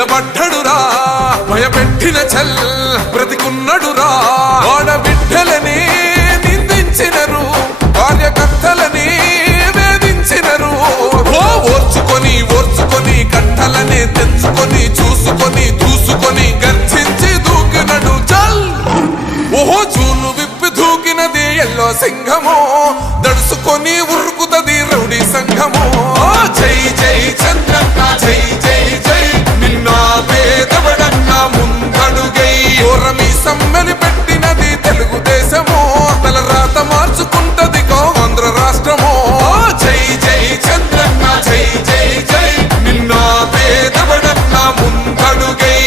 నిలబడ్డడురా భయపెట్టిన చల్ బ్రతికున్నడురా ఆడబిడ్డలని నిందించినరు కార్యకర్తలని వేధించినరు ఓర్చుకొని ఓర్చుకొని కట్టలనే తెంచుకొని చూసుకొని దూసుకొని గర్జించి దూకినడు చల్ ఓహో జూలు విప్పి దూకినది ఎల్లో సింహము దడుసుకొని ఉరుకుతది రౌడీ సంఘము జై జై చంద్రన్న జై జై జై నిన్న పేదవడన్న ముందడుగై ఓరమి సమ్మెలి పెట్టినది తెలుగుదేశము తలరాత మార్చుకుంటది ఆంధ్ర రాష్ట్రము జై జై చంద్రన్న జై జై జై నిన్న పేదవడన్న ముందడుగై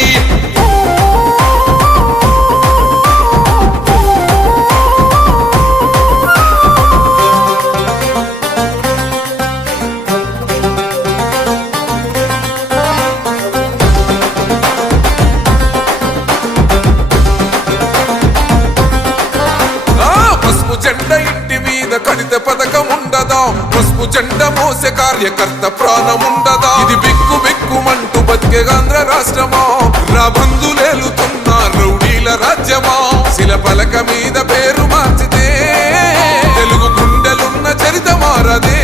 జెండా ఇంటి మీద కడిత పథకం ఉండదా పసుపు జెండా మోసే కార్యకర్త ప్రాణముండదా ఇది బిక్కు బిక్కుమంటూ బతికే ఆంధ్ర రాష్ట్రమా రాబందులేలుతున్న రౌడీల రాజ్యమా శిల పలక మీద పేరు మార్చితే తెలుగు గుండెలున్న చరిత మారదే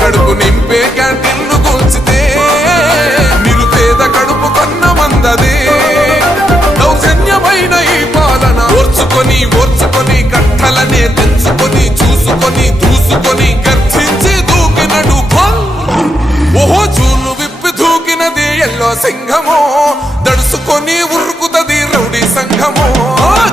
కడుపు నింపే క్యాంటీన్లు కూల్చితే నిరుపేద కడుపు కన్న మందదే దౌర్జన్యమైన ఈ పాలన ఓర్చుకొని ఓర్చుకొని కట్టలనే తెంచుకొని చూసుకొని దూసుకొని గర్జించి దూకినడు ఓహో జూలు విప్పి దూకినది ఎల్లో సింహము దడుసుకొని ఉరుకుతది రౌడీ సంఘము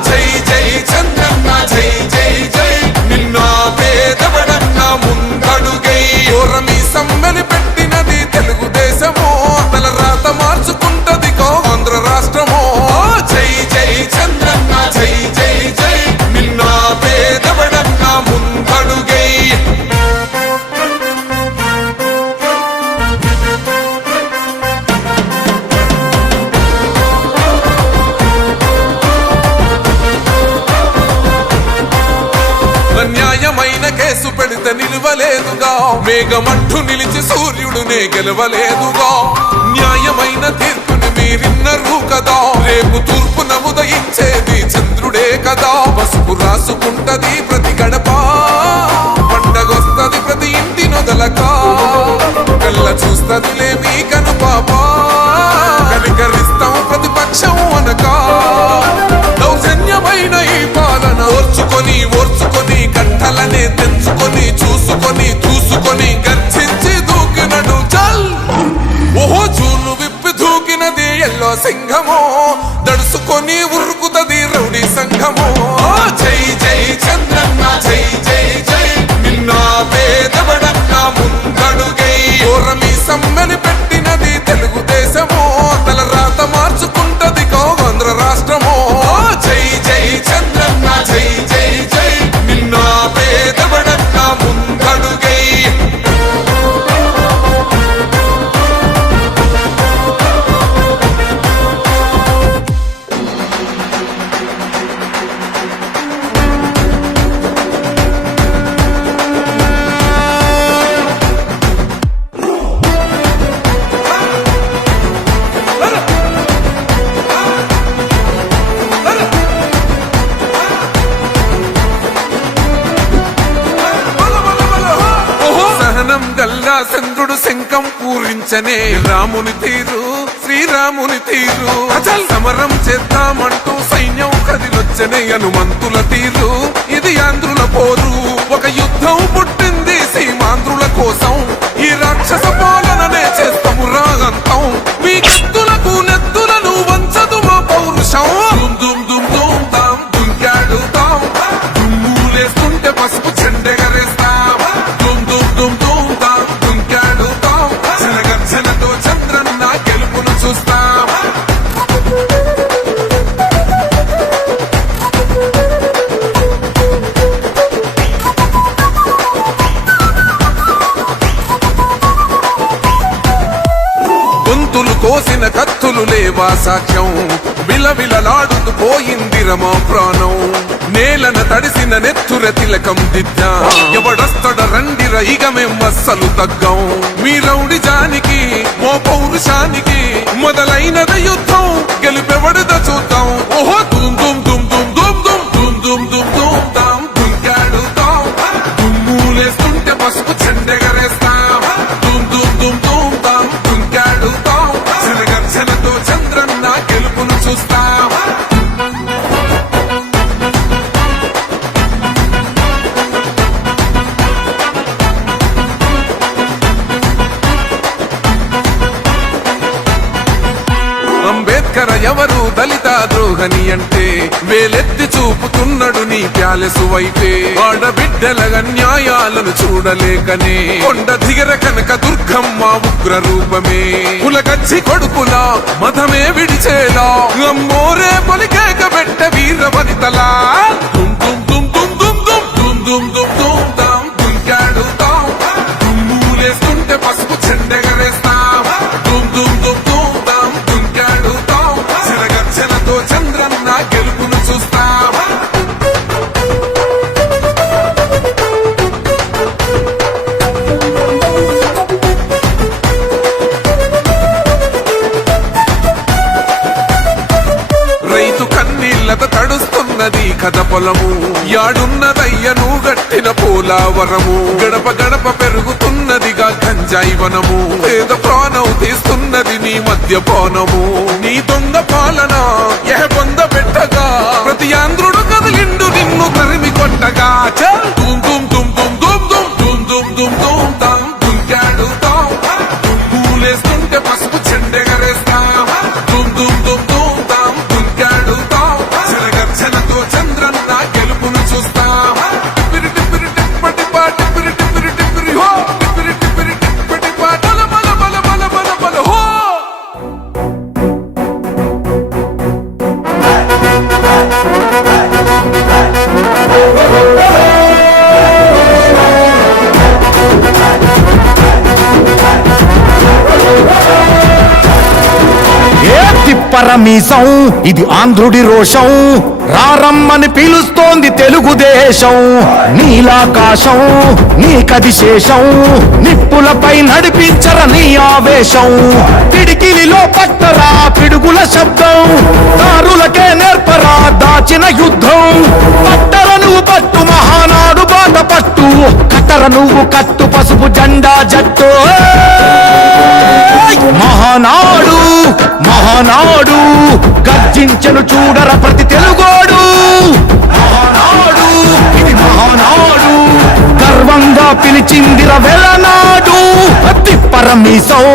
జై జై చంద్రన్న జై జై జై నిన్న పేదవడన్న ముందడుగై ఓరమి సమ్మెలి పెట్టినది తెలుగుదేశము తలరాత మార్చుకుంటది ఆంధ్ర రాష్ట్రము జై జై చంద్రన్న జై జై జై నిన్న పేదవడన్న ముందడుగై న్యాయమైన కేసు పెడితే నిలవలేదుగా మేఘమట్టు నిలిచి సూర్యుడునే గెలవలేదుగా న్యాయమైన తీర్పుని మీరిన్నరు కదా రేపు తూర్పున ఉదయించేది చంద్రుడే కదా పసుపు రాసుకుంటది ప్రతి గడప పండగొస్తది ప్రతి ఇంటి నొదలక కళ్ళ చూస్తదిలే మీ కను పాప కనికరిస్తాం ప్రతిపక్షం అనక దౌర్జన్యమైన ఈ పాలన ఓర్చుకొని ఓర్చుకొని కట్టలనే తెంచుకొని చూసుకొని దూసుకొని గర్జించి దూకినడు చల్ ఓహో జూలు విప్పి దూకినది ఎల్లో సింహము దడుసుకొని ఉరుకుతది రౌడీ సంఘము జై జై చంద్రన్న జై జై జై నిన్న పేదవడన్న ముందడుగై ఓరమి సమ్మెలి పెట్టినది తెలుగుదేశము తలరాత మార్చుకుంటది ఆంధ్ర రాష్ట్రము జై జై చంద్రన్న జై జై జై నిన్న పేదవడన్న ముందడుగై గల్లా చంద్రుడు శంఖం పూరించనే రాముని తీరు శ్రీరాముని తీరు అచల్ సమరం చేద్దామంటూ సైన్యం కదిలొచ్చనే హనుమంతుల తీరు ఇది ఆంధ్రుల పోరు ఒక యుద్ధం పుట్టింది సీమాంధ్రుల కోసం ఈ రాక్షస పాలననే చేస్తాము రాగంతం మీ కత్తులకు నెత్తులను వంచదు మా పౌరుషం దుమ్ దుమ్ దుమ్ తాం దుంకాడుతాం దుమ్ములేస్తుంటే పసుపు చెండెగరేస్తాం దుమ్ దుమ్ దుమ్ దుమ్ తాం దుంకాడుతాం జనగర్జనతో చంద్రన్న గెలుపును చూస్తాం గొంతులు కోసిన కత్తులు లేవా సాక్ష్యం విలవిలలాడుతూ పోయిందిరమా ప్రాణం నేలన తడిసిన నెత్తుర తిలకం దిద్దా ఎవడస్తడ రండిర ఇక మేం అస్సలు తగ్గం మీ రౌడి జానికి ఓ పౌరుషానికి మొదలైనద యుద్ధం గెలుపెవడద చూద్దాం ఓహో దుమ్ దుమ్ దుమ్ దుమ్ దుమ్ దుమ్ దుమ్ దుమ్ దుమ్ దుమ్ దాం దుంకాడుతాం దుమ్ములేస్తుంటే పసుపు చెండెగరేస్తాం దుమ్ దుమ్ దుమ్ దుమ్ దాం దుంకాడుతాం శనగర్జనతో చంద్రన్న గెలుపును చూస్తాం అంబేద్కర్ ఎవరు దళిత ద్రోహని అంటే వేలెత్తి చూపుతున్నాడు నీ ప్యాలెసు వైపే ఆడబిడ్డల న్యాయాలను చూడలేకనే కొండ దిగర కనక దుర్గమ్మ ఉగ్ర రూపమే కులగచ్చి కొడుకులా మతమే విడిచేలా అమ్మోరే పొలికేక పెట్ట వీర వనితలా దుమ్ దుమ్ దుమ్ దుమ్ దుమ్ దుమ్ దుమ్ దుమ్ దుమ్ దాం దుంకాడుతాం దుమ్ములేస్తుంటే పసుపు చెండెగరేస్తాం దుమ్ దుమ్ దుమ్ దుమ్ దాం దుంకాడుతాం శనగర్జనతో చంద్రన్న గెలుపును చూస్తాం రైతు కన్నీళ్లతో తడుస్తున్నది కథ పొలము యాడున్నదయ్యను గట్టిన పోలావరము గడప గడప పెరుగుతున్నదిగా గంజాయి వనము పేద ప్రాణం తీస్తున్నది నీ మద్యపానము నీ దొంగ పాలన పొంద పెట్టగా ప్రతి ఆంధ్రుడు కదిలిండు నిన్ను తరిమి కొట్టగా చల్ దుమ్ దుమ్ దుమ్ దుమ్ దుమ్ దుమ్ దుమ్ దుమ్ దుమ్ దుమ్ దాం దుంకాడుతాం దుమ్ములేస్తుంటే పసుపు చెండెగరేస్తాం దుమ్ దుమ్ దుమ్ దుమ్ దాం దుంకాడుతాం శనగర్జనతో చంద్రన్న గెలుపును చూస్తాం టిప్పిరి టిప్పిరి టిప్పటి పా టిప్పిరి టిప్పిరి టిప్పిరి హో టిప్పిరి టిప్పిరి టిప్పటి పా బల బల బల బల బల బల హో తిప్పరమీసం ఇది ఆంధ్రుడి రోషం రారమ్మని పిలుస్తోంది తెలుగుదేశం నీలాకాశం నీకది శేషం నిప్పులపై నడిపించర నీ ఆవేశం పిడికిలిలో పట్టరా పిడుగుల శబ్దం దారులకే నేర్పరా దాచిన యుద్ధం పట్టర నువ్వు పట్టు మహానాడు బాట పట్టు కట్టర నువ్వు కట్టు పసుపు జెండా జట్టు మహానాడు మహానాడు గర్జించను చూడర ప్రతి తెలుగోడు మహానాడు ఇది మహానాడు గర్వంగా పిలిచిందిర వెలనాడు తిప్పరమీసం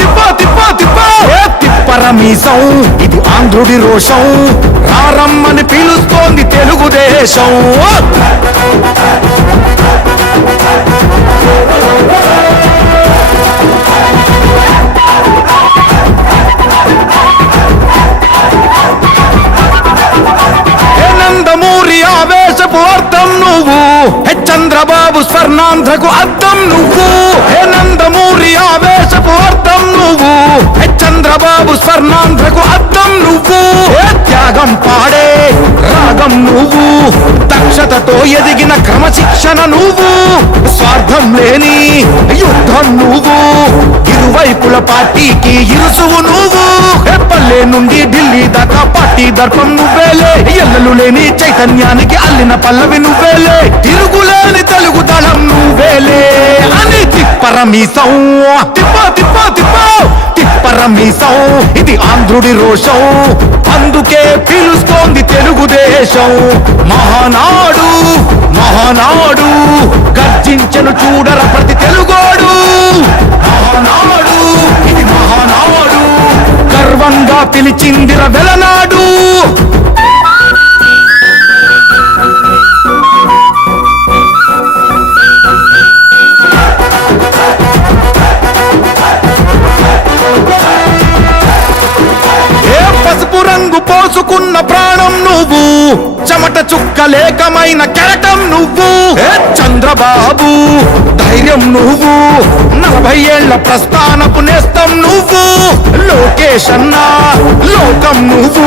తిప్ప తిప్ప తిప్ప తిప్పరమీసం ఇది ఆంధ్రుడి రోషం రారమ్మని పిలుస్తోంది తెలుగుదేశం నందమూరి ఆవేశపు అర్థం నువ్వు చంద్రబాబు స్వర్ణాంధ్రకు అర్థం నువ్వు నందమూరి ఆవేశపు అర్థం నువ్వు చంద్రబాబు స్వర్ణాంధ్రకు అర్థం నువ్వు త్యాగం పాడే రాగం నువ్వు దక్షతతో ఎదిగిన క్రమశిక్షణ నువ్వు స్వార్థం లేని యుద్ధం నువ్వు ఇరువైపుల పార్టీకి ఇరుసువు నువ్వు పల్లె నుండి ఢిల్లీ దాకా పార్టీ దర్పం నువ్వేలే ఎల్లలు లేని చైతన్యానికి అల్లిన పల్లవి నువ్వేలే తిరుగులేని తెలుగు దళం నువ్వేలే అని తిప్పరమీసం తిప్ప తిప్ప తిప్ప తిప్పరమీసం ఇది ఆంధ్రుడి రోషం అందుకే పిలుస్తోంది తెలుగుదేశం మహానాడు మహానాడు గర్జించను చూడర ప్రతి తెలుగోడు మహానాడు ఇది మహానాడు గర్వంగా పిలిచిందిర వెలనాడు పసుపు రంగు పోసుకున్న ప్రాణం నువ్వు చెమట చుక్కలేకమైన కెరటం నువ్వు చంద్రబాబు ధైర్యం నువ్వు 40 ఏళ్ల ప్రస్థానపు నేస్తం నువ్వు లోకేష్ అన్నా లోకం నువ్వు,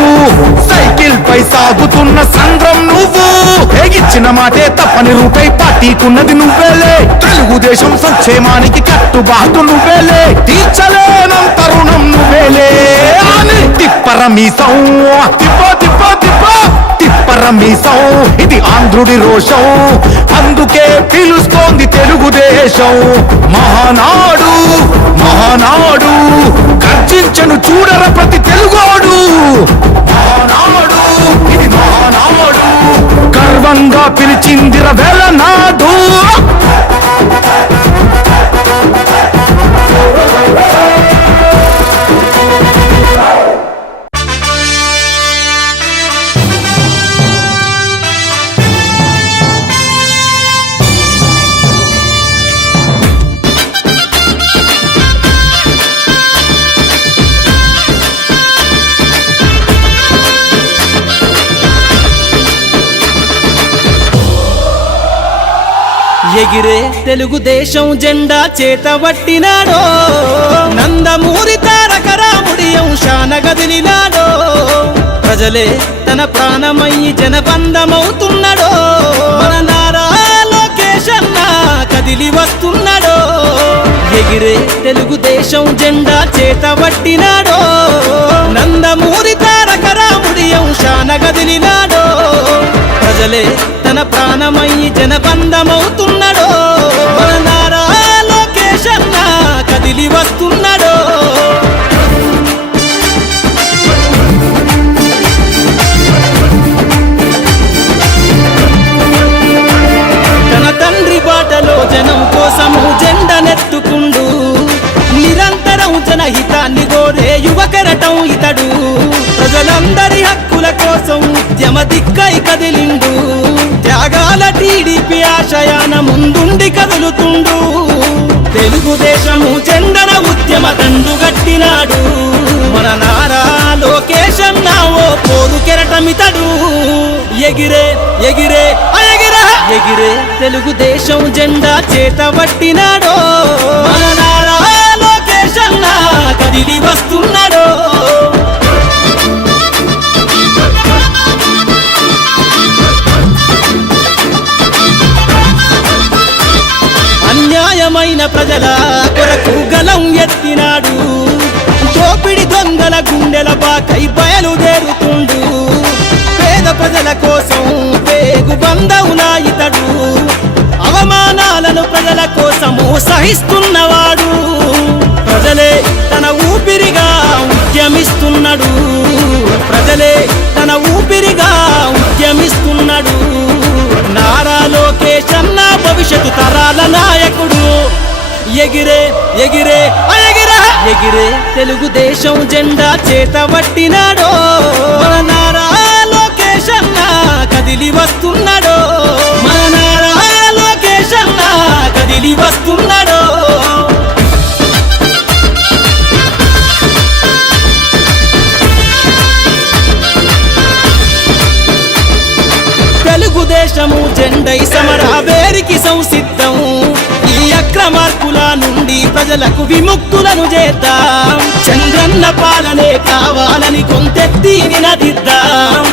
సైకిల్ పై సాగుతున్న సంద్రం నువ్వు. ఇచ్చిన మాటే తప్పని రూపై పార్టీకున్నది నువ్వేలే, తెలుగుదేశం సంక్షేమానికి కట్టుబాటు నువ్వేలే, తీర్చలేనంత రుణం నువ్వేలే. అని తిప్పరమీసం, తిప్ప తిప్ప తిప్ప తిప్పరమీసం, ఇది ఆంధ్రుడి రోషం, అందుకే పిలుస్తోంది తెలుగుదేశం. మహానాడు మహానాడు గర్జించను చూడర ప్రతి తెలుగోడు. మహానాడు ఇది మహానాడు, గర్వంగా పిలిచిందిర వేళనాడు. ఎగిరే తెలుగుదేశం జెండా చేతబట్టినాడో, నందమూరి తారక రాముడి అంశాన గదిలినాడో, ప్రజలే తన ప్రాణమయ్యి జనబంధమవుతున్నాడో, మన నారా లోకేష్ అన్న కదిలి వస్తున్నాడో. ఎగిరే తెలుగుదేశం జెండా చేతబట్టినాడో, నందమూరి తారక రాముడి అంశాన గదిలినాడో, ప్రజలే తన ప్రాణమయ్యి జనబంధమవుతున్నాడో, మన నారా లోకేష్ అన్న కదిలి వస్తున్నాడో. తన తండ్రి బాటలో జనం కోసము జెండనెత్తుకుండు, నిరంతరం జనహితాన్ని కోరే యువకెరటం ఇతడు, ప్రజలందరి హక్కుల కోసం ఉద్యమ దిక్కై కదిలిండు, త్యాగాల టీడీపీ ఆశయాన ముందుండి కదులుతుండు, తెలుగుదేశము జెండన ఉద్యమ దండుగట్టినాడు, మన నారా లోకేష్ అన్న ఓ పోరు కెరటమితడు. ఎగిరే ఎగిరే ఎగిరే ఎగిరే తెలుగుదేశం జెండా చేతబట్టినాడో, మన నారా లోకేష్ అన్న కదిలి వస్తున్నాడో. అన్యాయమైన ప్రజల కొరకు గలం ఎత్తినాడు, దోపిడి దొంగల గుండెల బాకై బయలుదేరుతుండు, పేద ప్రజల కోసం పేగు బంధవులా ఇతడు, అవమానాలను ప్రజల కోసము సహిస్తున్నవాడు, ప్రజలే తన ఊపిరిగా ఉద్యమిస్తున్నాడు, ప్రజలే తన ఊపిరిగా ఉద్యమిస్తున్నాడు, నారా లోకేష్ అన్న భవిష్యత్తు తరాల నాయకుడు. ఎగిరే ఎగిరే ఎగిరే ఎగిరే తెలుగుదేశం జెండా చేతబట్టినాడో, మన నారా లోకేష్ అన్న కదిలి వస్తున్నాడో, మన నారా లోకేష్ అన్న కదిలి వస్తున్నాడో. తెలుగుదేశము జెండై సమరావేరికి సంసిద్ధం, ఈ అక్రమార్కుల నుండి ప్రజలకు విముక్తులను చేద్దాం, చంద్రన్న పాలనే కావాలని కొంతెత్తి నినదిద్దాం,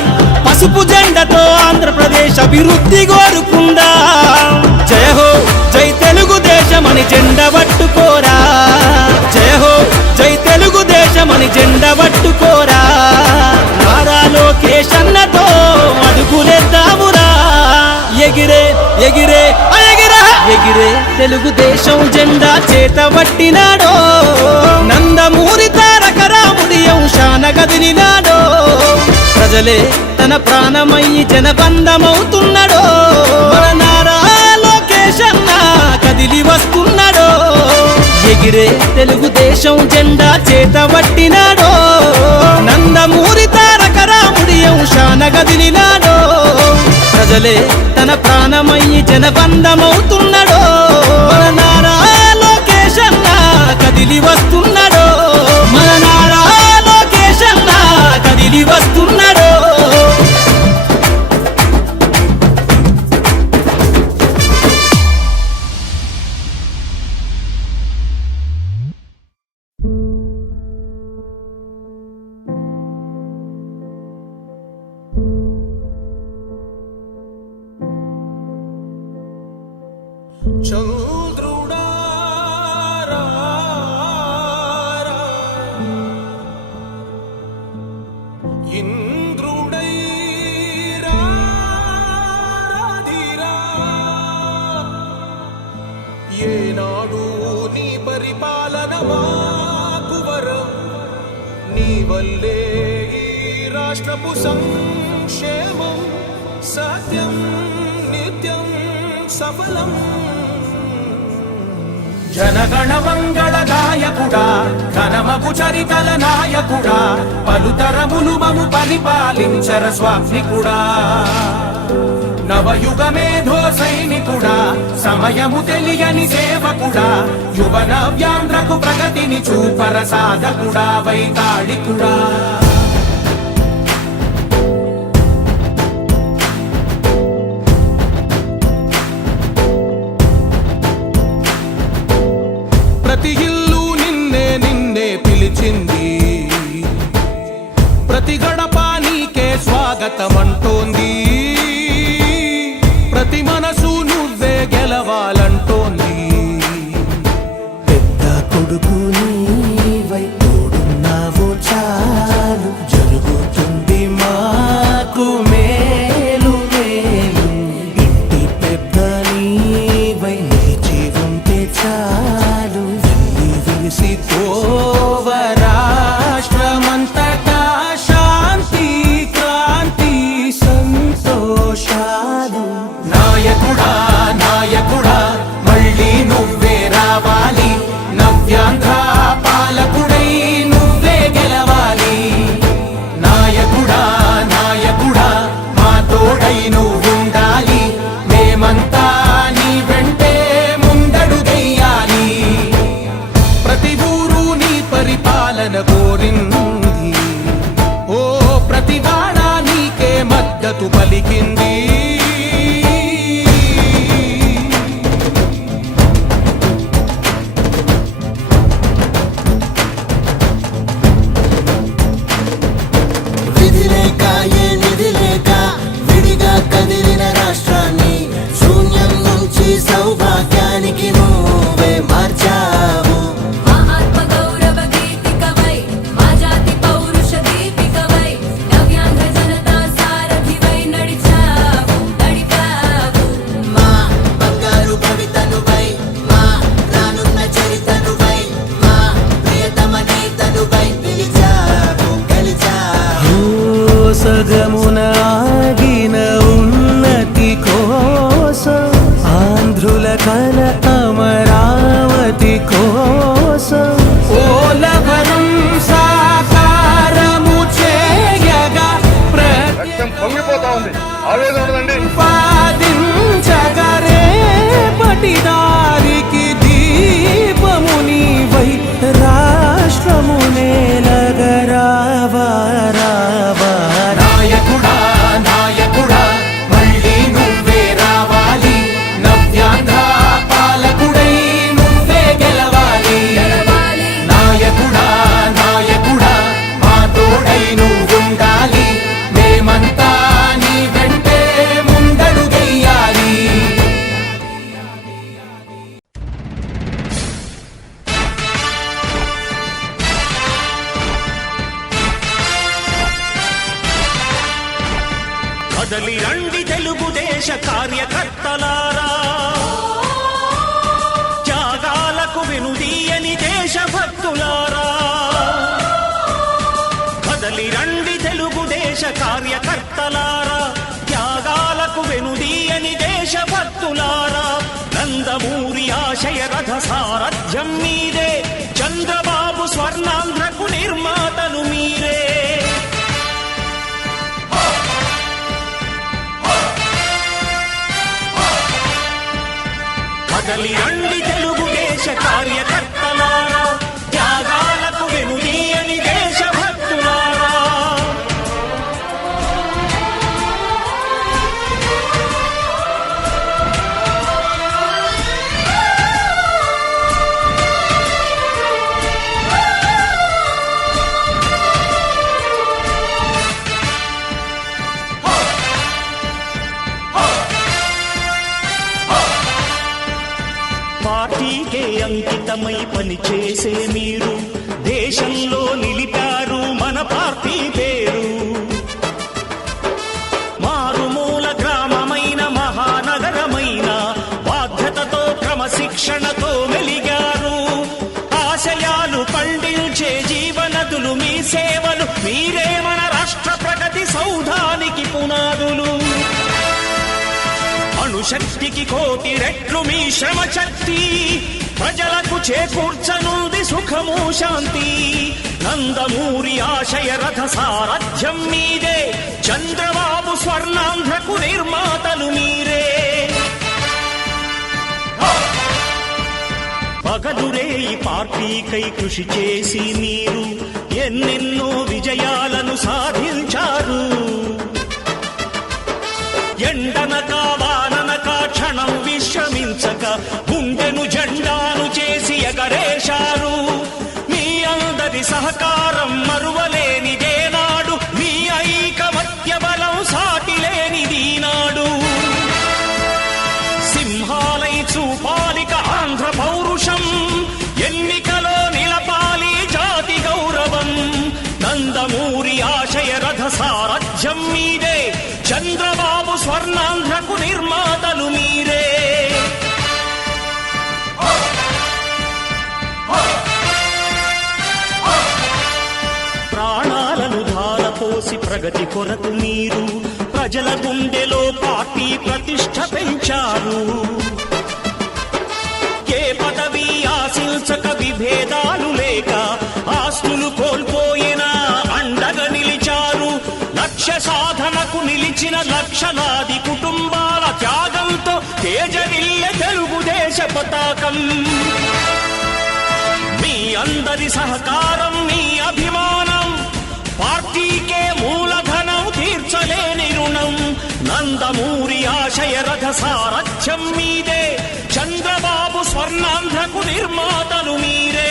పసుపు జెండతో ఆంధ్రప్రదేశ్ అభివృద్ధి కోరుకుందాం. జయ హో జై తెలుగుదేశమని జెండ పట్టుకోరా, జయ హో జై తెలుగుదేశమని జెండ పట్టుకోరా, నారా లోకేష్ అన్నతో అడుగులేద్దామురా. ఎగిరే ఎగిరే ఎగిరే ఎగిరే తెలుగుదేశం జెండా చేతబట్టినాడో, నందమూరి తారక రాముడి అంశాన గదిలినాడో, ప్రజలే తన ప్రాణమయ్యి జనబంధమవుతున్నాడో, మన నారా లోకేష్ అన్న కదిలి వస్తున్నాడో. ఎగిరే తెలుగుదేశం జెండా చేతబట్టినాడో, నందమూరి తారక రాముడి అంశాన గదిలినాడో, ప్రజలే తన ప్రాణమయ్యి జనబంధమవుతున్నాడో, మన నారా లోకేష్ అన్న కదిలి వస్తున్నాడో, మన నారా లోకేష్ అన్న కదిలి వస్తున్నాడో. ఇంద్రుడై రాధిరా ఏనాడు నీ పరిపాలన మాకు వరం నీ వల్లే ఈ రాష్ట్రపు సంక్షేమం సత్యం నిత్యం సఫలం జనగణ మంగళ గాయకుడా ఘనమగు చరితల నాయకుడా పలుతరములు మము పరిపాలించర స్వామికుడా నవయుగ మేధో సైనికుడా సమయము తెలియని సేవకుడా యువ నవ్యాంధ్రకు ప్రగతిని చూపర సాధకుడా వైతాళికుడా ప్రతి ఇల్లు నిన్నే నిన్నే పిలిచింది ప్రతి గడప నీకే స్వాగతమంటోంది ప్రతి మనసు నువ్వే గెలవాలంటోంది పెద్ద కొడుకు నీవై తోడున్నావు చాలు జరుగుతుంది మాకు మేలు మేలు ఇంటి పెద్ద నీవై నిలిచి ఉంటే చాలు విలిసి పోవ రాష్ట్రమంతటా శాంతి క్రాంతి సంతోషాలు నాయకుడా నాయకుడా మళ్ళీ నువ్వే రావాలి నవ్యాంధ్ర పాలకుడై నువ్వే గెలవాలి నాయకుడా నాయకుడా మా తోడై నువ్వుండాలి మేమంతా నీ వెంటే ముందడుగెయ్యాలి ప్రతి ఊరు నీ పరిపాలన కోరింది ఓ ప్రతి వాడ నీకే మద్దతు పలికింది విధి లేక ఏ నిధి లేక విడిగా కదిలిన రాష్ట్రాన్ని శూన్యం నుంచి సౌభాగ్యానికి నువ్వే మార్చావు ఆత్మ గౌరవ గీతికవై మా జాతి పౌరుష దీపికవై నవ్యాంధ్ర జనతా సారథివై నడిచావు నడిపావు మా బంగారు భవితనువై మా రానున్న చరితనువై మా ప్రియతమ నేతనువై పిలిచావు గెలిచావు సగమున ఆగిన ఉన్నతి కోసం ఆంధ్రుల కల అమరావతి కోసం ఓలవరం సాకారము చేయగా పొంగిపోతా ఉంది ఆవేదన ఉండదండి ప్రతిపాదించగరే పటిదారికి దీపము నీవై రాష్ట్రము నేలగరావా రావా నాయకుడా నాయకుడా మళ్ళీ నువ్వే రావాలి నవ్యాంధ్ర పాలకుడై నువ్వే గెలవాలి నాయకుడా నాయకుడా మా తోడై నువ్వుండాలి మేమంతా నీ వెంటే ముందడుగెయ్యాలి కదలి రండి తెలుగుదేశ కార్యకర్తలారా త్యాగాలకు వెనుదీయని దేశభక్తులారా కదలి రండి తెలుగుదేశ కార్యకర్తలారా త్యాగాలకు వెనుదీయని దేశభక్తులారా నందమూరి ఆశయ రథ సారథ్యం మీదే చంద్రబాబు స్వర్ణాంధ్రకు నిర్మాతలు మీరే కదలి రండి తెలుగుదేశ కార్యకర్తలారా త్యాగాలకు వెనుదీయని దేశభక్తులారా పార్టీకే అంకితమై పనిచేసే మీరు దేశంలో నిలిపారు మన పార్టీ పేరు సేవలు మీరే మన రాష్ట్ర ప్రగతి సౌధానికి పునాదులు. అణుశక్తికి కోటి రెట్లు మీ శ్రమ శక్తి ప్రజలకు చేకూర్చనుంది సుఖము శాంతి. నందమూరి ఆశయ రథ సారథ్యం మీదే, చంద్రబాబు స్వర్ణాంధ్రకు నిర్మాతలు మీరే. పగలురే ఈ పార్టీకై కృషి చేసి మీరు ఎన్నెన్నో విజయాలను సాధించారు. ఎండనక వాననక క్షణం విశ్రమించక గుండెను జెండాను చేసి ఎగరేశారు. మీ అందరి సహకారం మరువలేనిదేనాడు, మీ ఐకమత్య బలం సాటిలేనిదీనాడు. సింహాలై చూపాలిక ఆంధ్ర పౌరుషం, ఎన్నికలో నిలపాలి జాతి గౌరవం. నందమూరి ఆశయ రథ సారథ్యం మీదే, చంద్రబాబు స్వర్ణాంధ్రకు నిర్మాతలు మీరే. ప్రాణాలను ధారపోసి ప్రగతి కొరకు మీరు ప్రజల గుండెలో పార్టీ ప్రతిష్ఠ పెంచారు. ఏ పదవి ఆశించక విభేదాలు లేక ఆస్తులు కోల్పోయినా అండగా నిలిచారు. లక్ష్య సాధనకు నిలిచిన లక్షలాది కుటుంబాల త్యాగంతో తేజరిల్లె తెలుగుదేశ పతాకం. మీ అందరి సహకారం, మీ అభిమానం పార్టీకే మూలధనం, తీర్చలేని రుణం. నందమూరి ఆశయ రథ సారథ్యం మీదే, చంద్రబాబు స్వర్ణాంధ్రకు నిర్మాతలు మీరే.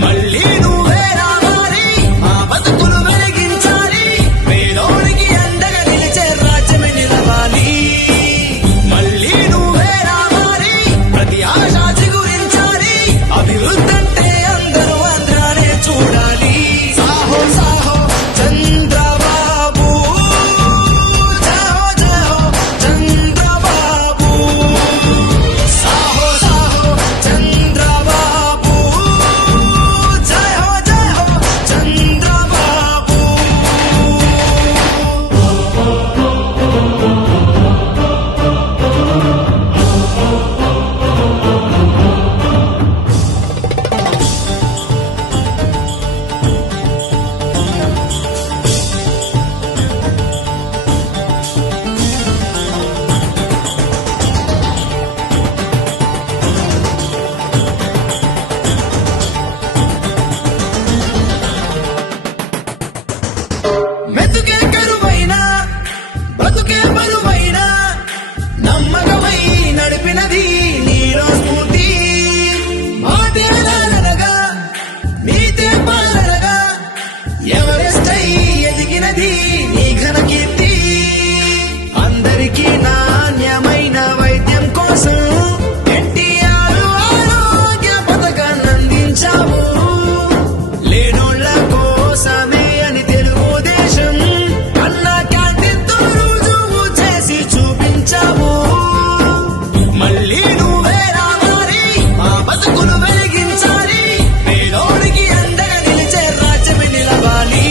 మళ్ళీ నువ్వే రావాలి. ఎవరెస్టై ఎదిగినది నీ ఘన కీర్తి అందరికీ నాణ్యమైన వైద్యం కోసం ఎన్టీఆర్ ఆరోగ్య పథకాన్ని అందించావు లేనోళ్ళ కోసమే అని తెలుగుదేశం అన్న క్యాంటీన్ తో రుజువు చేసి చూపించావు మళ్ళీ నువ్వే రావాలి మా బతుకులు వెలిగించాలి పేదోడికి అండగా నిలిచే రాజ్యమే నిలవాలి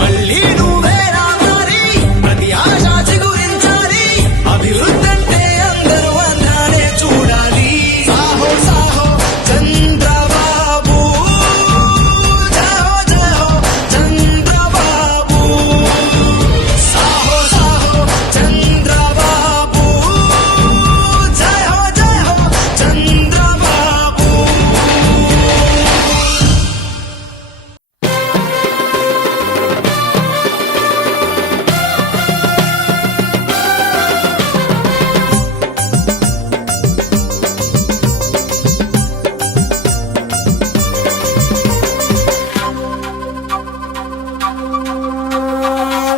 మళ్ళీ నువ్వే రావాలి ప్రతి ఆశ చిగురించాలి అభివృద్ధి అంటే అందరూ అందానే చూడాలి సాహో సాహో చంద్రబాబు జయో జయో చంద్రబాబు సాహో సాహో చంద్రబాబు జయో జయో చంద్రబాబు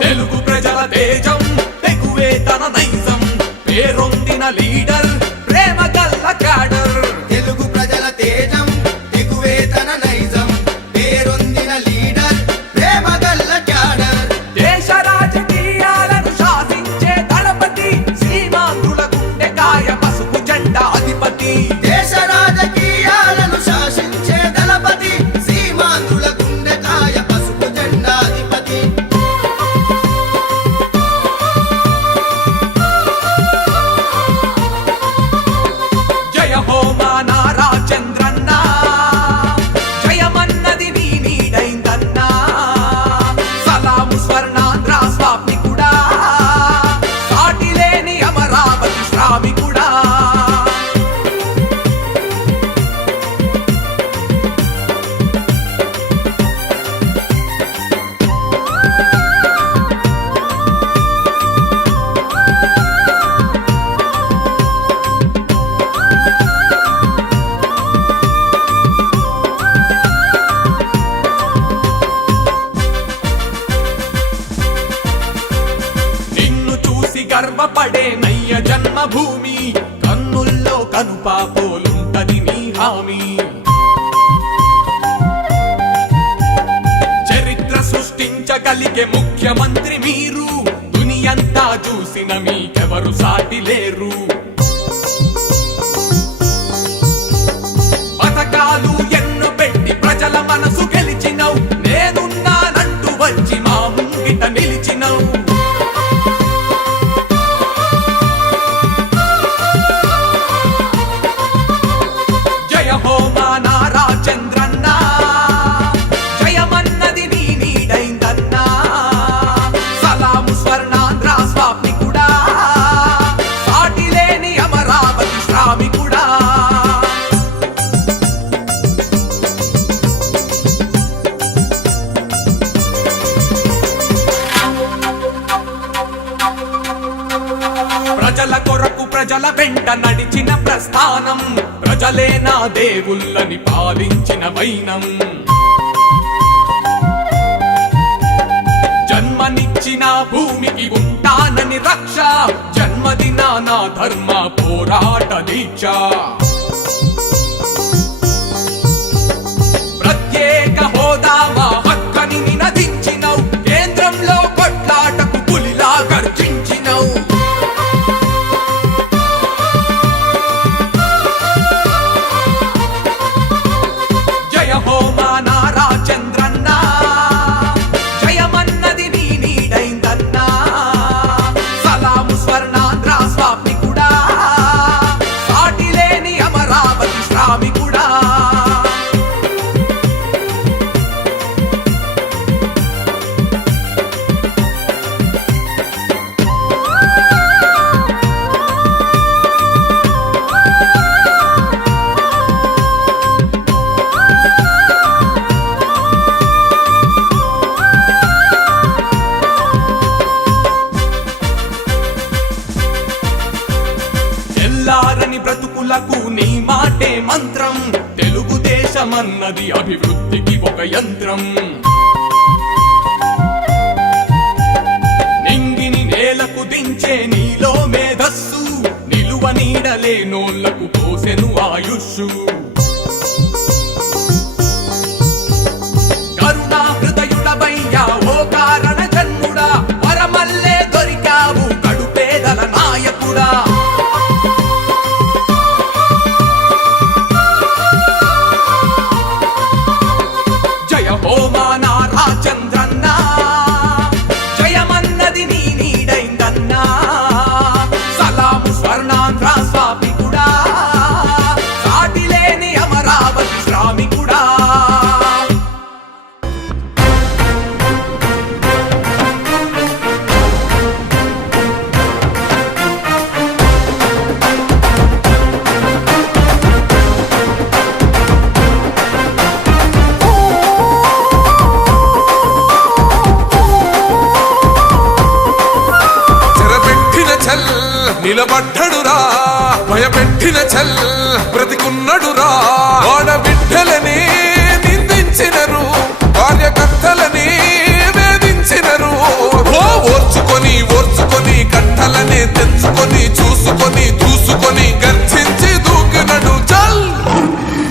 తెలుగు ప్రజల తేజం తెగువే తన నైజం పేరొందిన లీడర్ ప్రేమ గల్ల క్యాడర్ తెలుగు ప్రజల తేజం దిగువే తన నైజం పేరొందిన లీడర్ ప్రేమగల్ల క్యాడర్ దేశ రాజకీయాలను శాసించే దళపతి సీమాంధ్రుల గుండెకాయ పసుపు జెండా అధిపతి దేశ రాజకీయాలను శాసించే దళపతి సీమాంధ్రుల గుండెకాయ పసుపు జెండాధిపతి జయ హో మా నారా చంద్రన్న జయమన్నది నీ నీడైందన్నా సలాము స్వర్ణాంధ్ర స్వామికుడా సాటిలేని అమరావతి శ్రామికుడా నిన్ను చూసి గర్వపడే నయ్య జన్మభూమి కన్నుల్లో కనుపాపోలుంటది నీ హామీ చరిత్ర సృష్టించగలిగే ముఖ్యమంత్రి మీరు దునియంతా చూసిన మీకెవరు సాటి లేరు పథకాలు ఎన్నో పెట్టి ప్రజల మనసు గెలిచినవు నేనున్నానంటూ వచ్చి మా ముంగిట నిలిచినవు జయ హో మా నారా చంద్రన్న జయమన్నది నీ నీడైందన్నా సలాము స్వర్ణాంధ్ర స్వామికుడా సాటిలేని అమరావతి శ్రామికుడా ప్రజల కొరకు ప్రజల వెంట నడిచిన ప్రస్థానం ప్రజలే నా దేవుళ్ళని పాలించిన వైనం జన్మనిచ్చిన భూమికి ఉంటానని రక్ష జన్మదిన నా ధర్మ పోరాట దీక్ష ప్రత్యేక హోదా మా హక్కని నినదించినవు కేంద్రంలో కొట్లాటకు పులిలా గర్జించినవు జయ హో మా నారా చంద్రన్న జయమన్నది నీ నీడైందన్నా సలాము స్వర్ణాంధ్ర స్వామికుడా సాటిలేని అమరావతి శ్రామికుడా బ్రతుకులకు నీ మాటే మంత్రం తెలుగుదేశమన్నది అభివృద్ధికి ఒక యంత్రం లేనోళ్లకు పోసెను ఆయుష్షు కరుణా హృదయుడవయ్యా ఓ కారణ జన్ముడా వరమల్లే దొరికావు కడుపేదల నాయకుడా జయ హోమానా రాజచంద్రన్న జయమన్నది నీ నీడైందన్నా సలాము స్వర్ణాంధ్ర స్వామికుడా సాటిలేని అమరావతి శ్రామికుడా చెరపెట్టిన చల్ నిలబడ్డడురా భయపెట్టిన చల్ బ్రతికున్నడురా ఆడబిడ్డలని నిందించినరు కార్యకర్తలని వేధించినరు ఓర్చుకొని ఓర్చుకొని కట్టలనే తెంచుకొని చూసుకొని దూసుకొని గర్జించి దూకినడు చల్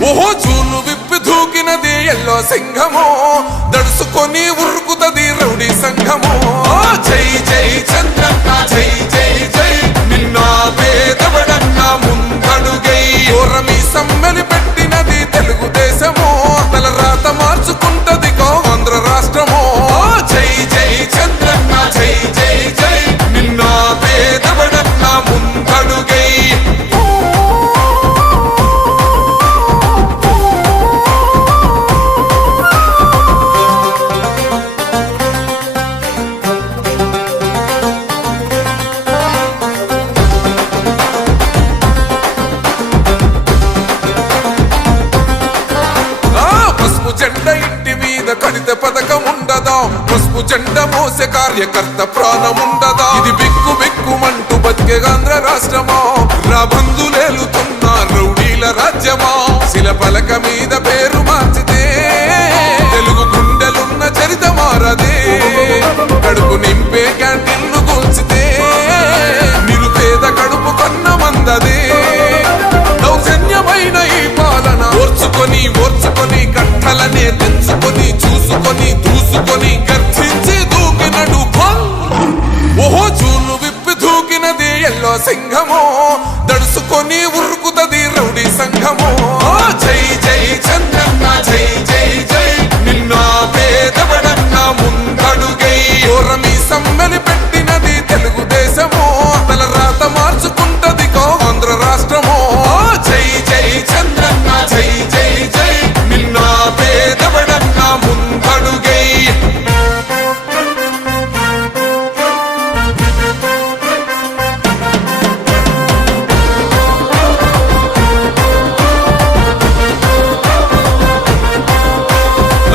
ఓహో చూలు విప్పి దూకినది ఎల్లో సింహము దడుసుకొని ఉరుకుతది రౌడీ సంఘము జై జై చంద్రన్న జై జై జై నిన్న పేదవడన్న ముందడుగై ఓరమి సమ్మెలి పెట్టినది తెలుగుదేశము తలరాత మార్చుకుంటది ఆంధ్ర రాష్ట్రము జై జై చంద్రన్న జై జై జై నిన్న పేదవడన్న ముందడుగై పసుపు జెండా ఇంటి మీద కడిత పథకం ఉండదా పసుపు జెండా మోసే కార్యకర్త ప్రాణం ఉండదా ఇది బిక్కు బిక్కుమంటూ బతికే ఆంధ్ర రాష్ట్రమా రాబందులేలుతున్న రౌడీల రాజ్యమా శిల పలక మీద పేరు మార్చితే తెలుగు గుండెలున్న చరిత మారదే కడుపు నింపే క్యాంటీన్లు కూల్చితే నిరుపేద కడుపు కన్న మందదే దౌర్జన్యమైన ఈ పాలన ఓర్చుకొని ఓర్చుకొని కట్టలనే తెంచుకొని చూసుకొని దూసుకొని గర్జించి దూకినడు ఓహో చూలు విప్పి దూకినది ఎల్లో సింహము దడుసుకొని ఉరుకుతది రౌడీ సంఘము జై జై చంద్రన్న జై జై జై నిన్న పేదవడన్న ముందడుగై ఓరమి సమ్మెలి పెట్టినది తెలుగుదేశము తలరాత మార్చుకుంటది ఆంధ్ర రాష్ట్రము జై జై చంద్రన్న జై జై జై నిన్న పేదవడన్న ముందడుగై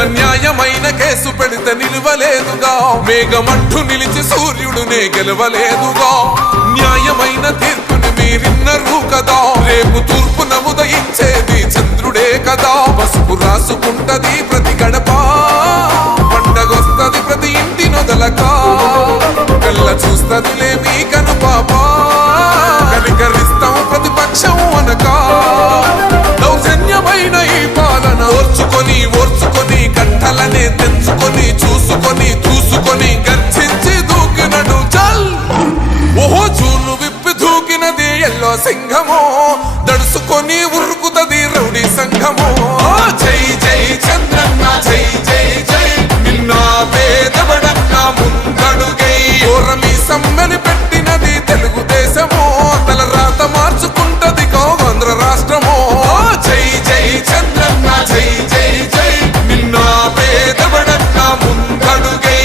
అన్యాయమైన కేసు పెడితే నిలవలేదుగా మేఘమంటూ నిలిచి సూర్యుడునే గెలవలేదుగా న్యాయమైన తీర్పుని మీరిన్నరు కదా రేపు తూర్పు నముదయించేది చంద్రుడే కదా పసుపు రాసుకుంటది ప్రతి గడప పండగొస్తది ప్రతి ఇంటి నొదలక కళ్ళ చూస్తదిలే మీ కను పాప కనికరిస్తాం ప్రతిపక్షం అనక దౌర్జన్యమైన ఈ పాలన ఓర్చుకొని ఓర్చుకొని కట్టలనే తెంచుకొని చూసుకొని దూసుకొని గర్జించి దూకినడు చల్ ఓహో చూలు విప్పి దూకినది ఎల్లో సింహము దడుసుకొని ఉరుకుతది రౌడీ సంఘము జై జై చంద్రన్న జై జై జై నిన్న పేదవడన్న ముందడుగై ఓరమి సమ్మెలి పెట్టినది తెలుగుదేశము తలరాత మార్చుకుంటది ఆంధ్ర రాష్ట్రము జై జై చంద్రన్న జై జై జై నిన్న పేదవడన్న ముందడుగై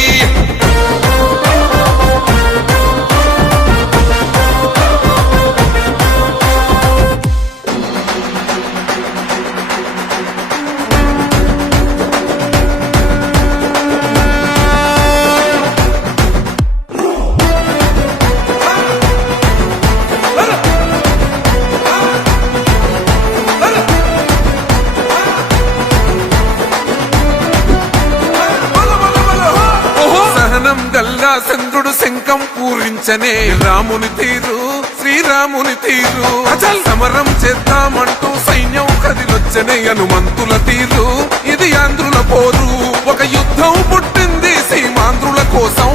చంద్రుడు శంఖం పూరించనే రాముని తీరు శ్రీ శ్రీరాముని తీరు అచల్ సమరం చేద్దామంటూ సైన్యం కదిలొచ్చనే హనుమంతుల తీరు ఇది ఆంధ్రుల పోరు ఒక యుద్ధం పుట్టింది సీమాంధ్రుల కోసం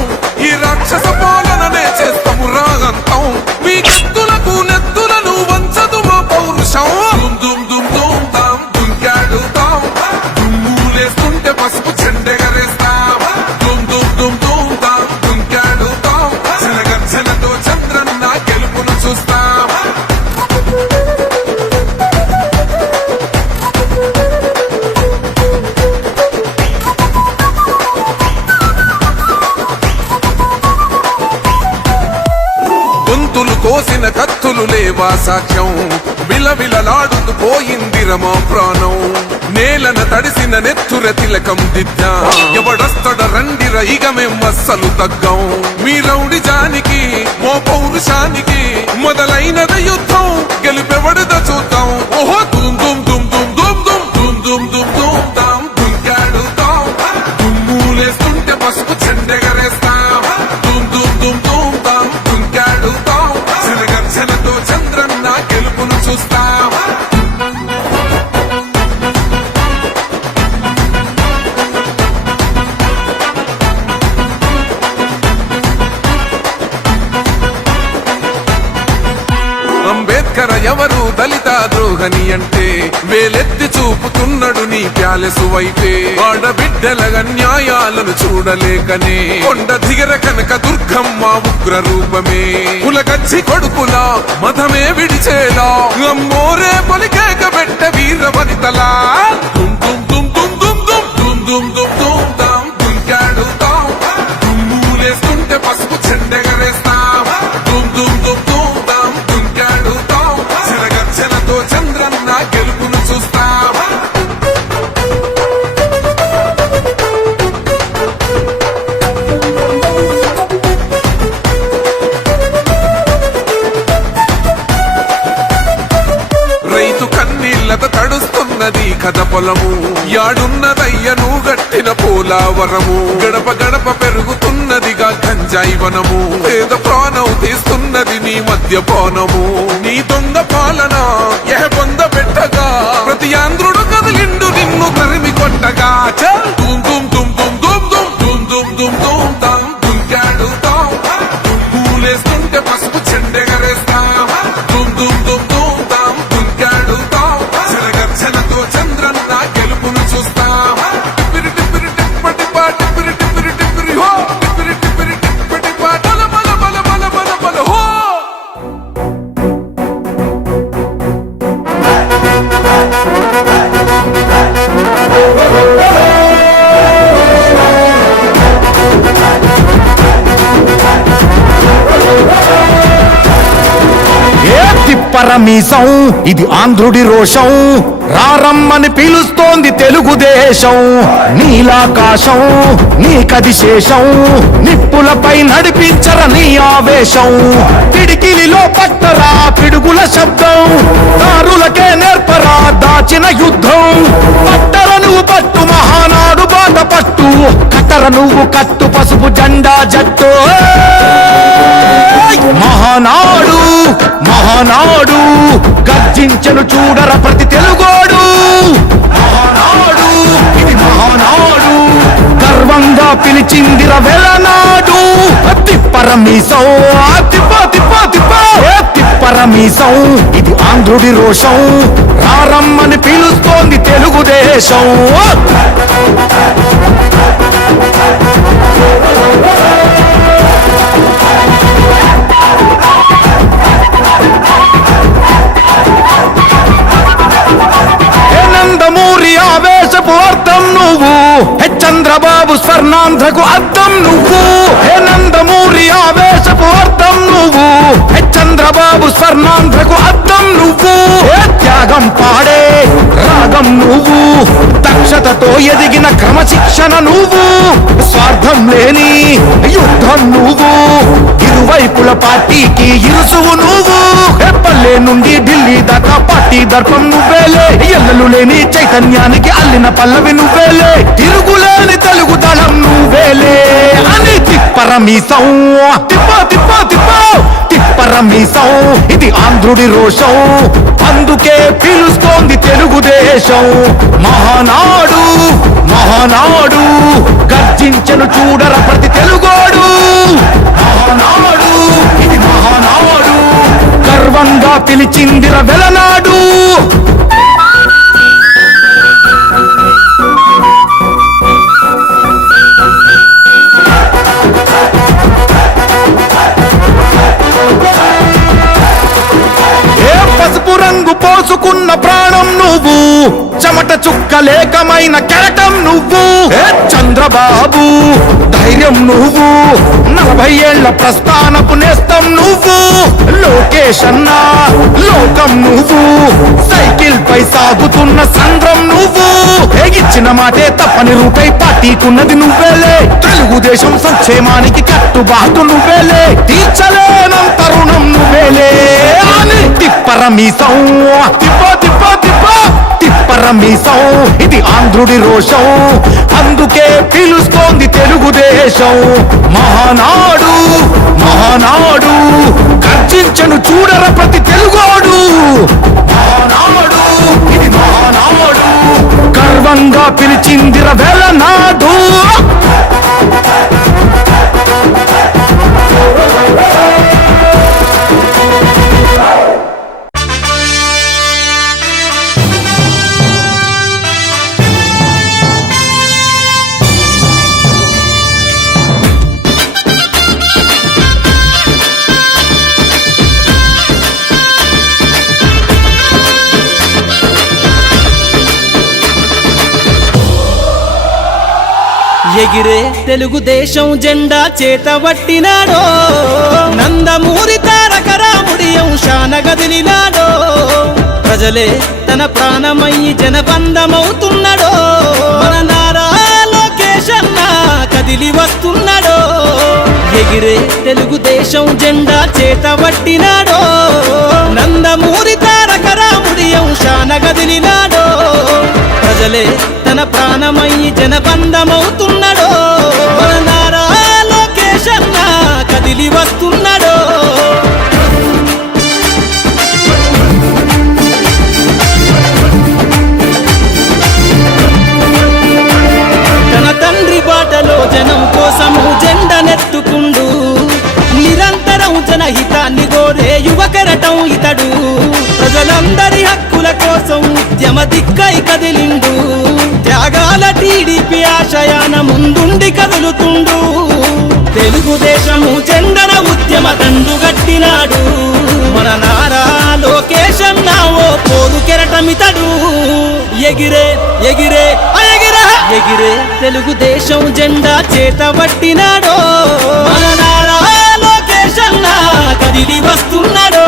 ఈ రాక్షస పాలననే చేస్తాము రాగంతం మీ కత్తులకు నెత్తులను వంచదు మా పౌరుషం దుమ్ దుమ్ దుమ్ దుమ్ తాం దుంకాడుతాం దుమ్ములేస్తుంటే పసుపు చెండెగరేస్తాం దుమ్ దుమ్ దుమ్ దుమ్ తాం దుంకాడుతాం జనగర్జనతో చంద్రన్న గెలుపును చూస్తాం గొంతులు కోసిన కత్తులు లేవా సాక్ష్యం విలవిలలాడుతూ పోయింది రమా ప్రాణం నేలన తడిసిన నెత్తుర తిలకం దిద్దా ఎవడొస్తడ రండిర ఇక మేం అస్సలు తగ్గం మీ రౌడి జానికి మో పౌరుషానికి మొదలైనద యుద్ధం గెలుపెవడద చూద్దాం ఓహో దుమ్ దుమ్ దుమ్ దుమ్ దుమ్ దుమ్ దుమ్ దుమ్ దుమ్ దుమ్ దాం దుంకాడుతాం దుమ్ములేస్తుంటే పసుపు చెండెగరేస్తాం దుమ్ దుమ్ దుమ్ దుమ్ దాం దుంకాడుతాం జనగర్జనతో చంద్రన్న గెలుపును చూస్తాం అంబేద్కర్ ఎవరు దళిత ద్రోహని అంటే వేలెత్తి చూపుతున్నాడు నీ ప్యాలెసు వైపే ఆడబిడ్డల అన్యాయాలను చూడలేకనే కొండ దిగర కనక దుర్గమ్మ ఉగ్ర రూపమే కులగచ్చి కొడుకుల మతమే విడిచేలా అమ్మోరే పొలికేక పెట్ట వీర వనితలా దుమ్ దుమ్ దుమ్ దుమ్ దుమ్ దుమ్ దుమ్ దుమ్ దుమ్ దుమ్ తాం దుంకాడుతాం దుమ్ములేస్తుంటే పసుపు చెండెగరేస్తాం దుమ్ దుమ్ దుమ్ దుమ్ తాం దుంకాడుతాం జనగర్జనతో చంద్రన్న గెలుపును చూస్తాం రైతు కన్నీళ్లతో తడుస్తున్నది కథ పొలము యాడున్నదయ్యను గట్టిన పోలావరము గడప గడప పెరుగుతున్నదిగా గంజాయి వనము పేద ప్రాణం తీస్తున్నది నీ మద్యపానము నీ దొంగ పాలన పొంద పెట్టగా ప్రతి ఆంధ్రుడు కదిలిండు నిన్ను తరిమి కొట్టగా చల్ దుమ్ దుమ్ దుమ్ దుమ్ దుమ్ దుమ్ దుమ్ దుమ్ దుమ్ దుమ్ తాం దుంకాడుతాం దుమ్ములేస్తుంటే పసుపు చెండెగరేస్తాం దుమ్ దుమ్ దుమ్ దుమ్ తాం దుంకాడుతాం జనగర్జనతో చంద్రన్న గెలుపును చూస్తాం టిప్పిరి టిప్పిరి టిప్పటి పా టిప్పిరి టిప్పిరి టిప్పిరి హో టిప్పిరి టిప్పిరి టిప్పటి పా బల బల బల బల బల బల హో తిప్పరమీసం ఇది ఆంధ్రుడి రోషం రారమ్మని పిలుస్తోంది తెలుగుదేశం నీలాకాశం నీకది శేషం నిప్పులపై నడిపించర నీ ఆవేశం పిడికిలిలో పట్టరా పిడుగుల శబ్దం దారులకే నేర్పరా దాచిన యుద్ధం పట్టర నువ్వు పట్టు మహానాడు బాట పట్టు కట్టర నువ్వు కట్టు పసుపు జెండా జట్టు మహానాడు మహానాడు గర్జించను చూడర ప్రతి తెలుగోడు మహానాడు ఇది మహానాడు గర్వంగా పిలిచిందిర వెలనాడు తిప్పరమీసం తిప్ప తిప్ప తిప్ప తిప్పరమీసం ఇది ఆంధ్రుడి రోషం రారమ్మని పిలుస్తోంది తెలుగుదేశం నందమూరి ఆవేశపు అర్థం నువ్వు చంద్రబాబు స్వర్ణాంధ్రకు అర్థం నువ్వు నందమూరి ఆవేశపు అర్థం నువ్వు చంద్రబాబు స్వర్ణాంధ్రకు అర్థం నువ్వు త్యాగం పాడే రాగం నువ్వు దక్షతతో ఎదిగిన క్రమశిక్షణ నువ్వు స్వార్థం లేని యుద్ధం నువ్వు ఇరువైపుల పార్టీకి ఇరుసువు నువ్వు పల్లె నుండి ఢిల్లీ దాకా పార్టీ దర్పం నువ్వేలే ఎల్లలు లేని చైతన్యానికి అల్లిన పల్లవి నువ్వేలే తిరుగులేని తెలుగు దళం నువ్వేలే అని తిప్పరమీసం తిప్ప తిప్ప తిప్ప తిప్పర మీసం ఇది ఆంధ్రుడి రోషం అందుకే పిలుస్తోంది తెలుగుదేశం మహానాడు మహానాడు గర్జించను చూడర ప్రతి తెలుగోడు మహానాడు ఇది మహానాడు గర్వంగా పిలిచిందిర వెలనాడు పసుపు రంగు పోసుకున్న ప్రాణం నువ్వు చెమట చుక్కలేకమైన కెరటం నువ్వు చంద్రబాబు ధైర్యం నువ్వు 40 ఏళ్ల ప్రస్థానపు నేస్తం నువ్వు లోకేష్ అన్నా లోకం నువ్వు సైకిల్ పై సాగుతున్న సంద్రం నువ్వు ఇచ్చిన మాటే తప్పని రూపై పార్టీకున్నది నువ్వేలే తెలుగుదేశం సంక్షేమానికి కట్టుబాటు నువ్వేలే తీర్చలేనంత రుణం నువ్వేలే తిప్పరమీసం తిప్పరమీసం ఇది ఆంధ్రుడి రోషం అందుకే పిలుస్తోంది తెలుగుదేశం మహానాడు మహానాడు గర్జించను చూడర ప్రతి తెలుగోడు మహానాడు ఇది మహానాడు గర్వంగా పిలిచిందిర వెలనాడు ఎగిరే తెలుగుదేశం జెండా చేతబట్టినాడో నందమూరి తారక రాముడి అంశాన గదిలినాడో ప్రజలే తన ప్రాణమయ్యి జనబంధమవుతున్నాడో మన నారా లోకేష్ అన్న కదిలి వస్తున్నాడో ఎగిరే తెలుగుదేశం జెండా చేతబట్టినాడో నందమూరి తారక రాముడి అంశాన గదిలినాడో ప్రజలే తన ప్రాణమయ్యి జనబంధమవుతున్నాడో మన నారా లోకేష్ అన్న కదిలి వస్తున్నాడో తన తండ్రి బాటలో జనం కోసము జెండనెత్తుకుండు నిరంతరం జనహితాన్ని కోరే యువకెరటం ఇతడు ప్రజలందరి హక్కుల కోసం ఉద్యమ దిక్కై కదిలిండు త్యాగాల టీడీపీ ఆశయాన ముందుండి కదులుతుండు తెలుగుదేశము జెండన ఉద్యమ దండుగట్టినాడు మన నారా లోకేష్ అన్న ఓ పోరు కెరటమితడు ఎగిరే ఎగిరే ఎగిరే ఎగిరే తెలుగుదేశం జెండా చేతబట్టినాడో మన నారా లోకేష్ అన్న కదిలి వస్తున్నాడో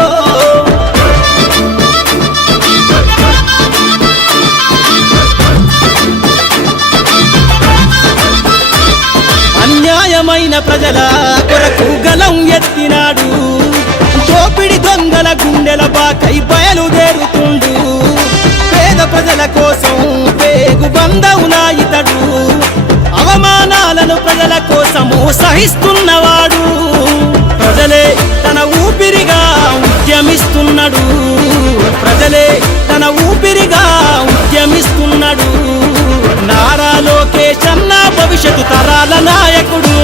అన్యాయమైన ప్రజల కొరకు గలం ఎత్తినాడు దోపిడి దొంగల గుండెల బాకై బయలుదేరుతుండు పేద ప్రజల కోసం పేగు బంధవునా ఇతడు అవమానాలను ప్రజల కోసము సహిస్తున్నవాడు ప్రజలే తన ఊపిరిగా ఉద్యమిస్తున్నాడు ప్రజలే తన ఊపిరిగా ఉద్యమిస్తున్నాడు నారా లోకేష్ అన్న భవిష్యత్తు తరాల నాయకుడు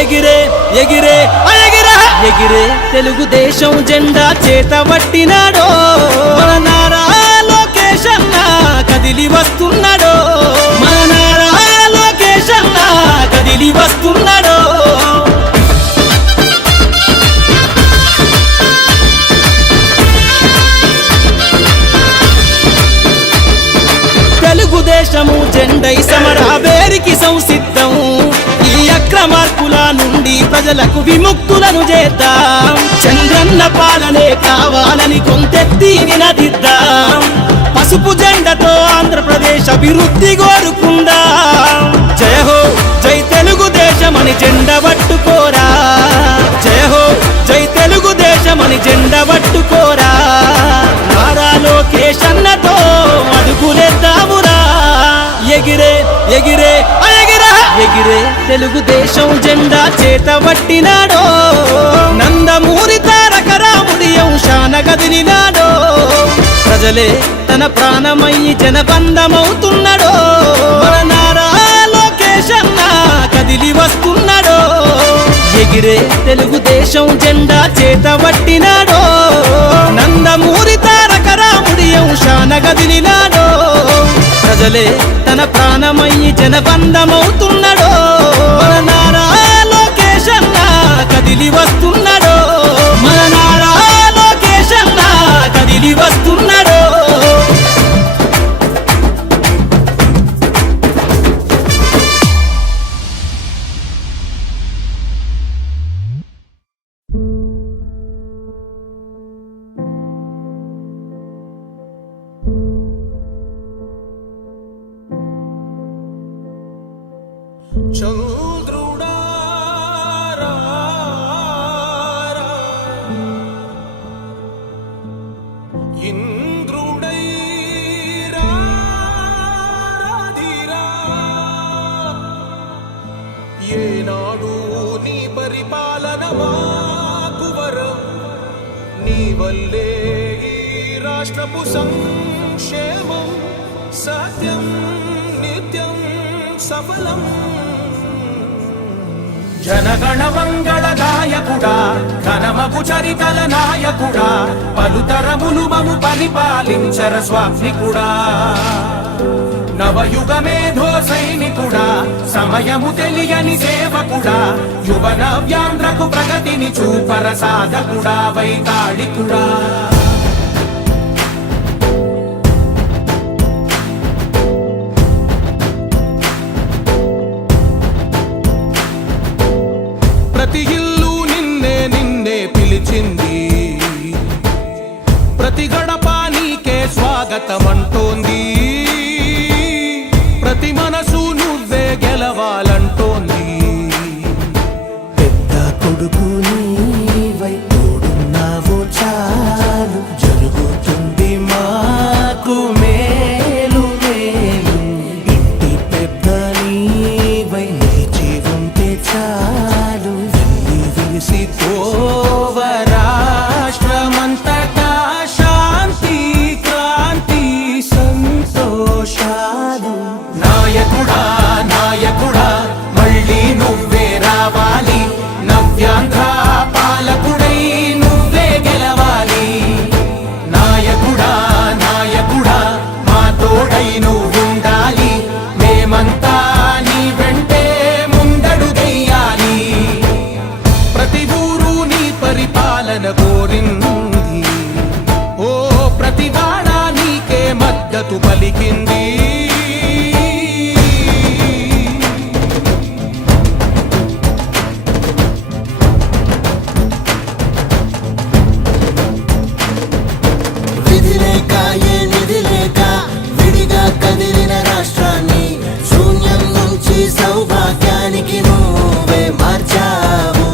ఎగిరే ఎగిరే ఎగిరే ఎగిరే తెలుగుదేశం జెండా చేతబట్టినాడో మన నారా లోకేష్ అన్న కదిలి వస్తున్నాడో మన నారా లోకేష్ అన్న కదిలి వస్తున్నాడో తెలుగుదేశము జెండై సమరావేరికి సంసిద్ధం ఈ అక్రమార్కుల నుండి ప్రజలకు విముక్తులను చేద్దాం చంద్రన్న పాలనే కావాలని కొంతెత్తి నినదిద్దాం పసుపు జెండతో ఆంధ్రప్రదేశ్ అభివృద్ధి కోరుకుందాం జయ హో జై తెలుగుదేశమని జెండ పట్టుకోరా జయ హో జై తెలుగుదేశమని జెండ పట్టుకోరా నారా లోకేష్ అన్నతో అడుగులేద్దామురా ఎగిరే ఎగిరే ఎగిరే ఎగిరే తెలుగుదేశం జెండా చేతబట్టినాడో నందమూరి తారక రాముడి అంశాన కదిలినాడో ప్రజలే తన ప్రాణమయ్యి జనబంధమవుతున్నాడో మన నారా లోకేశన్న కదిలి వస్తున్నాడో ఎగిరే తెలుగుదేశం జెండా చేతబట్టినాడో నందమూరి తారక రాముడి అంశాన కదిలినాడో ప్రజలే తన ప్రాణమయ్యి జనబంధమవుతున్నాడో మన నారా లోకేశన్న కదిలి వస్తున్నాడో మన నారా లోకేశన్న కదిలి వస్తున్నాడో ఏనాడు నీ పరిపాలన మాకు వరం నీ వల్లే ఈ రాష్ట్రపు సంక్షేమం సత్యం నిత్యం సఫలం జనగణ మంగళ గాయకుడా ఘనమగు చరితల నాయకుడా పలుతరములు మము పరిపాలించర స్వామికుడా నవయుగ మేధో సైనికుడా సమయము తెలియని సేవకుడా యువ నవ్యాంధ్రకు ప్రగతిని చూపర సాధకుడా వైతాళికుడా ప్రతి ఇల్లు నిన్నే నిన్నే పిలిచింది ప్రతి గడప నీకే స్వాగతమంటోంది ప్రతి మనసు నువ్వే గెలవాలంటోంది పెద్ద కొడుకు నీవై తోడున్నావు చాలు జరుగుతుంది మాకు మేలు మేలు ఇంటి పెద్ద నీవై నిలిచి ఉంటే చాలు వెళ్ళి విలిసి పోవ రాష్ట్రమంతటా శాంతి క్రాంతి సంతోషాలు నాయకుడా నాయకుడా మళ్ళీ నువ్వే రావాలి నవ్యాంధ్ర పాలకుడై నువ్వే గెలవాలి నాయకుడా నాయకుడా మా తోడై నువ్వుండాలి మేమంతా నీ వెంటే ముందడుగెయ్యాలి ప్రతి ఊరు నీ పరిపాలన కోరింది ఓ ప్రతివాడ నీకే మద్దతు పలికింది విధి లేక ఏ నిధి లేక విడిగా కదిలిన రాష్ట్రాన్ని శూన్యం నుంచి సౌభాగ్యానికి నువ్వే మార్చావు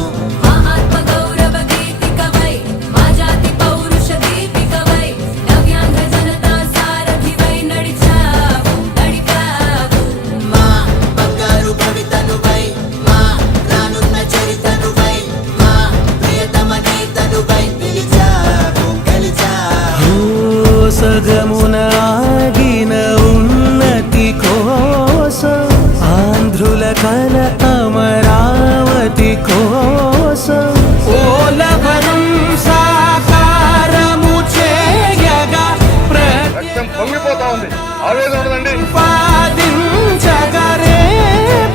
మా ఆత్మ గౌరవ గీతికవై మా జాతి పౌరుష దీపికవై నవ్యాంధ్ర జనతా సారథివై నడిచావు నడిపావు మా బంగారు భవితనువై మా రానున్న చరితనువై మా ప్రియతమ నేతనువై పిలిచావు గెలిచావు సగమున ఆగిన ఉన్నతి కోసం ఆంధ్రుల కల అమరావతి కోసం ఓలవరం సాకారము చేయగా రక్తం పొంగిపోతా ఉంది ఆవేదన ఉండదండి ప్రతిపాదించగరే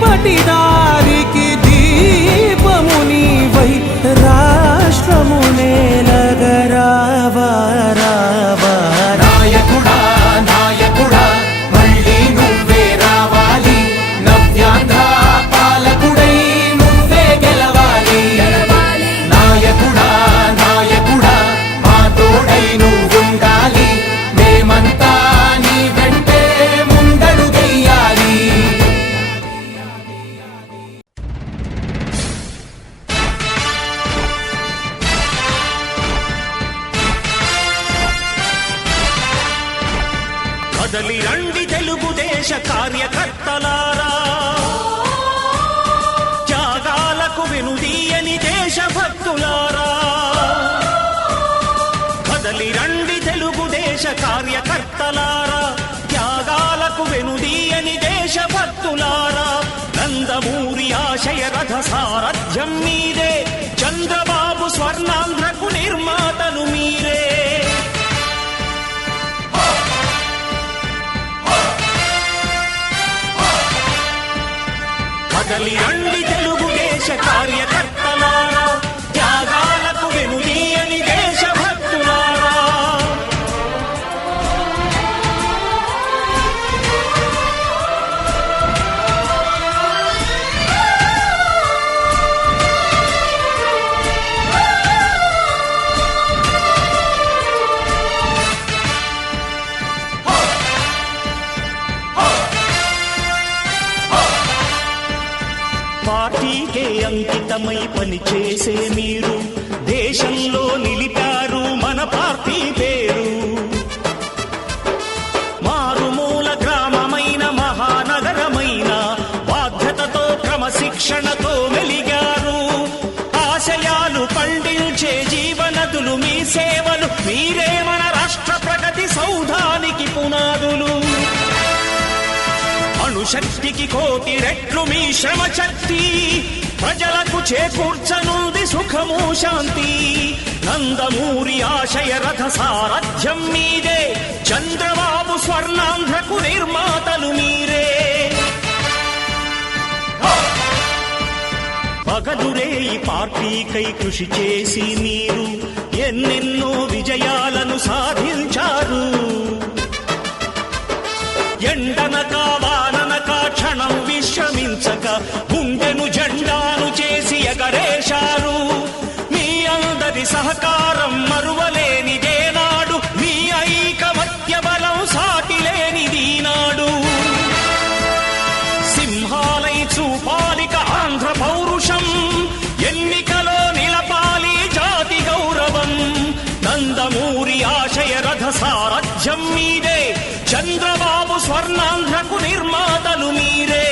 పటిదారికి దీపము నీవై రాష్ట్రము నేలగరావా రావా నాయకుడా నాయకుడా మళ్ళీ నువ్వే రావాలి నవ్యాంధ్ర పాల దేశ కార్యకర్తలారా, త్యాగాలకు వెనుదీయని దేశభక్తులారా, నందమూరి ఆశయ రథ సారథ్యం మీదే, చంద్రబాబు స్వర్ణాంధ్రకు నిర్మాతలు మీరే. కదలి రండి తెలుగుదేశ కార్యకర్తలారా, త్యాగాలకు వెనుదీయని దేశభక్తులారా. పార్టీకే అంకితమై పనిచేసే మీరు దేశంలో నిలిపారు మన పార్టీ పేరు. మారుమూల గ్రామమైన మహానగరమైన బాధ్యతతో క్రమశిక్షణతో మెలిగారు. ఆశయాలు పండించే జీవనదులు మీ సేవలు, మీరే మన రాష్ట్ర ప్రగతి సౌధానికి పునాదులు. అణుశక్తికి కోటి రెట్లు మీ శ్రమ శక్తి, ప్రజలకు చేకూర్చనుంది సుఖము శాంతి. నందమూరి ఆశయ రథ సారథ్యం మీదే, చంద్రబాబు స్వర్ణాంధ్రకు నిర్మాతలు మీరే. పగలురే ఈ పార్టీకై కృషి చేసి మీరు ఎన్నెన్నో విజయాలను సాధించారు. ఎండనక వాననక క్షణం విశ్రమించక గుండెను జెండాను చేసి ఎగరేశారు. మీ అందరి సహకారం మరువలేనిదేనాడు, మీ ఐకమత్య బలం సాటిలేనిదీనాడు. సింహాలై చూపాలిక ఆంధ్ర పౌరుషం, ఎన్నికలో నిలపాలి జాతి గౌరవం. నందమూరి ఆశయ రథ సారథ్యం మీదే, చంద్రబాబు స్వర్ణాంధ్రకు నిర్మాతలు మీరే.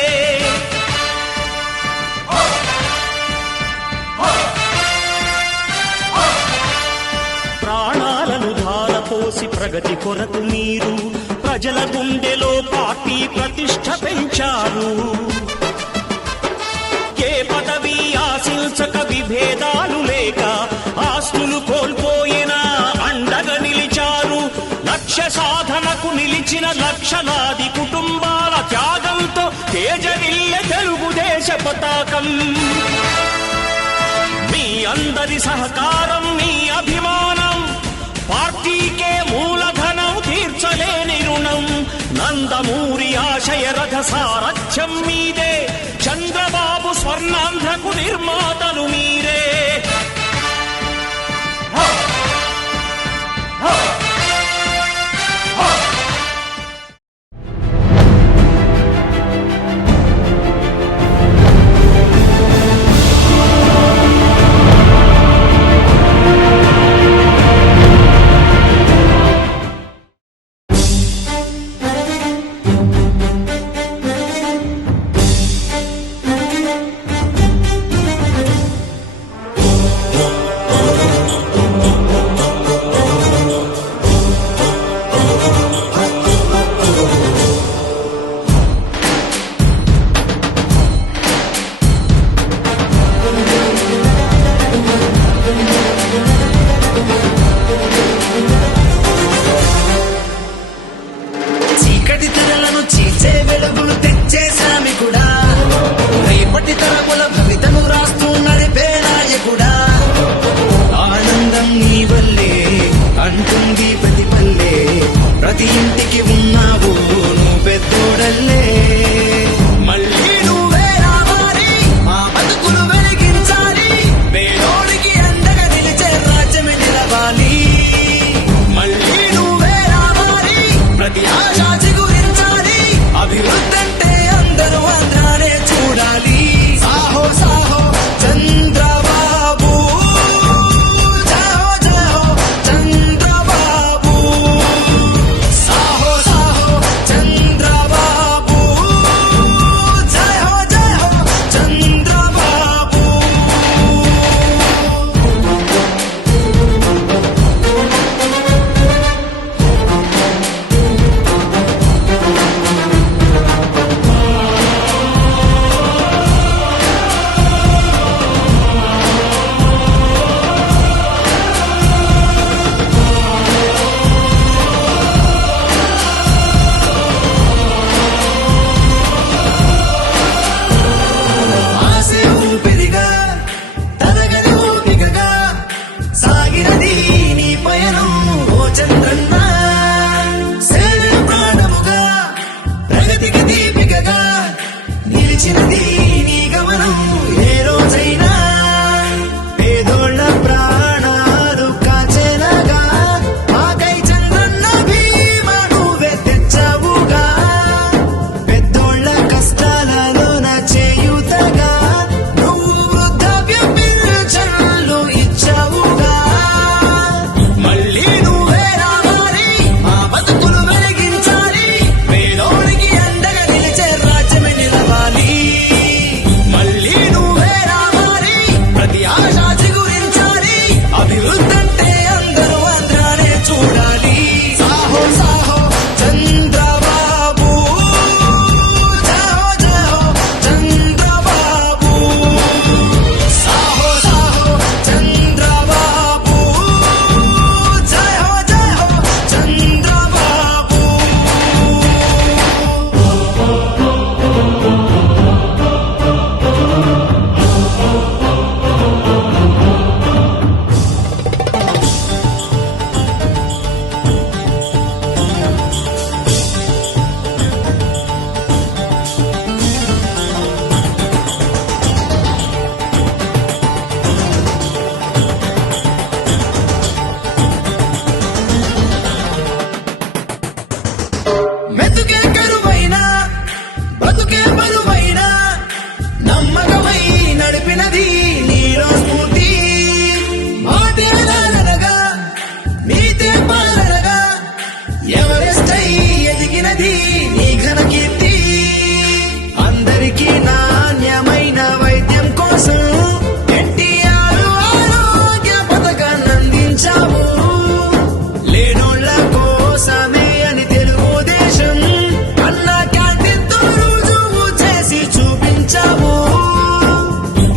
ప్రాణాలను ధారపోసి ప్రగతి కొరకు మీరు ప్రజల గుండెలో పార్టీ ప్రతిష్ఠ పెంచారు. ఏ పదవి ఆశించక విభేదాలు లేక ఆస్తులు కోల్పోయినా అండగా నిలిచారు. లక్ష్య సాధనకు నిలిచిన లక్షలాది కుటుంబాల త్యాగంతో తేజరిల్లె తెలుగుదేశ పతాకం. మీ అందరి సహకారం, మీ అభిమానం పార్టీకే మూలధనం, తీర్చలేని రుణం. నందమూరి ఆశయ రథ సారథ్యం మీదే, చంద్రబాబు స్వర్ణాంధ్రకు నిర్మాతలు మీరే. నిలిచినది నీ గమనం ఏ రోజైనా పేదోళ్ళ ప్రాణాలు కాచేలాగా మాకై చంద్రన్న భీమా నువ్వే తెచ్చావుగా పెద్దోళ్ళ కష్టాలలోన చేయుతగా నువ్వు వృద్ధాప్య పింఛన్లు ఇచ్చావుగా మళ్ళీ నువ్వే రావాలి మా బతుకులు వెలిగించాలి పేదోడికి అండగా నిలిచే రాజ్యమే నిలవాలి మళ్ళీ నువ్వే రావాలి ప్రతి ఆశ చిగురించాలి అభివృద్ధంటే అందరూ ఆంధ్రానే చూడాలి సాహో సాహో చంద్రబాబు జయో జయో చంద్రబాబు సాహో సాహో చంద్రబాబు జయో జయో చంద్రబాబు మెతుకే కరువైనా బతుకే బరువైనా నమ్మకమై నడిపినది నీలో స్ఫూర్తి మాటే లాలనగా నీతే పాలనగా ఎవరెస్ట్ అయి ఎదిగినది నీ ఘన కీర్తి అందరికీ నాణ్యమైన వైద్యం కోసం ఎన్టీఆర్ ఆరోగ్య పథకాన్ని అందించావు లేనోళ్ళ కోసమే అని తెలుగుదేశం అన్న క్యాంటీన్తో రుజువు చేసి చూపించావు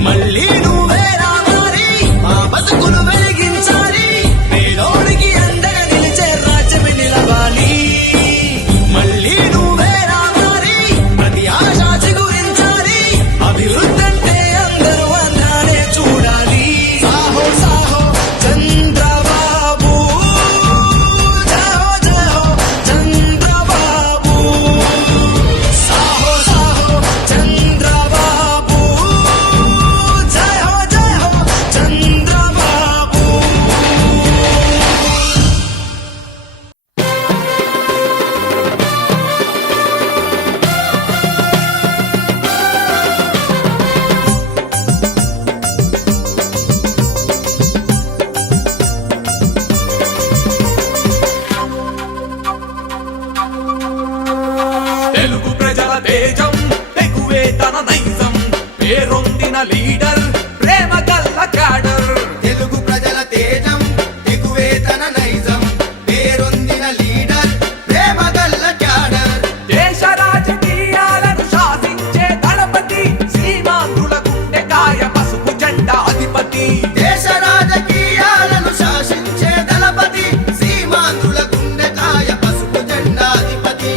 మళ్ళీ నువ్వే రావాలి మా బతుకులు వెలిగించాలి పేదోడికి అండగా నిలిచే రాజ్యమే నిలవాలి మళ్ళీ నువ్వే రావాలి ప్రతి ఆశ చిగురించాలి అభివృద్ధంటే అందరూ ఆంధ్రానే చూడాలి సాహో సాహో చంద్రబాబు జయో జయో చంద్రబాబు సాహో సాహో చంద్రబాబు జయో జయో చంద్రబాబు తెలుగు ప్రజల తేజం తెగువే తన నైజం పేరొందిన లీడర్ ప్రేమ గల్ల క్యాడర్ తెలుగు ప్రజల తేజం తెగువే తన నైజం పేరొందిన లీడర్ ప్రేమగల్ల క్యాడర్ దేశ రాజకీయాలను శాసించే దళపతి సీమాంధ్రుల గుండెకాయ పసుపు జెండా అధిపతి దేశ రాజకీయాలను శాసించే దళపతి సీమాంధ్రుల గుండెకాయ పసుపు జెండాధిపతి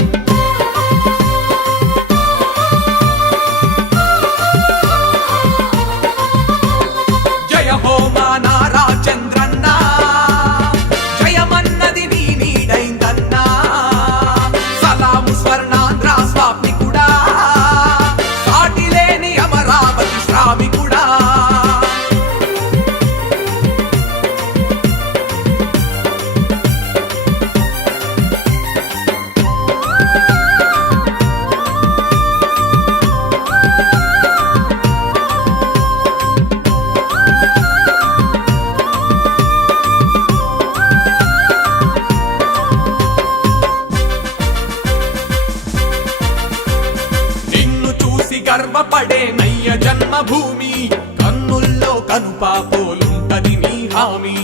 జయ హో మా నారా చంద్రన్న జయమన్నది నీ నీడైందన్నా సలాము స్వర్ణాంధ్ర స్వామికుడా సాటిలేని అమరావతి శ్రామికుడా నిన్ను చూసి గర్వపడే నయ్య జన్మభూమి కన్నుల్లో కనుపాపోలుంటది నీ హామీ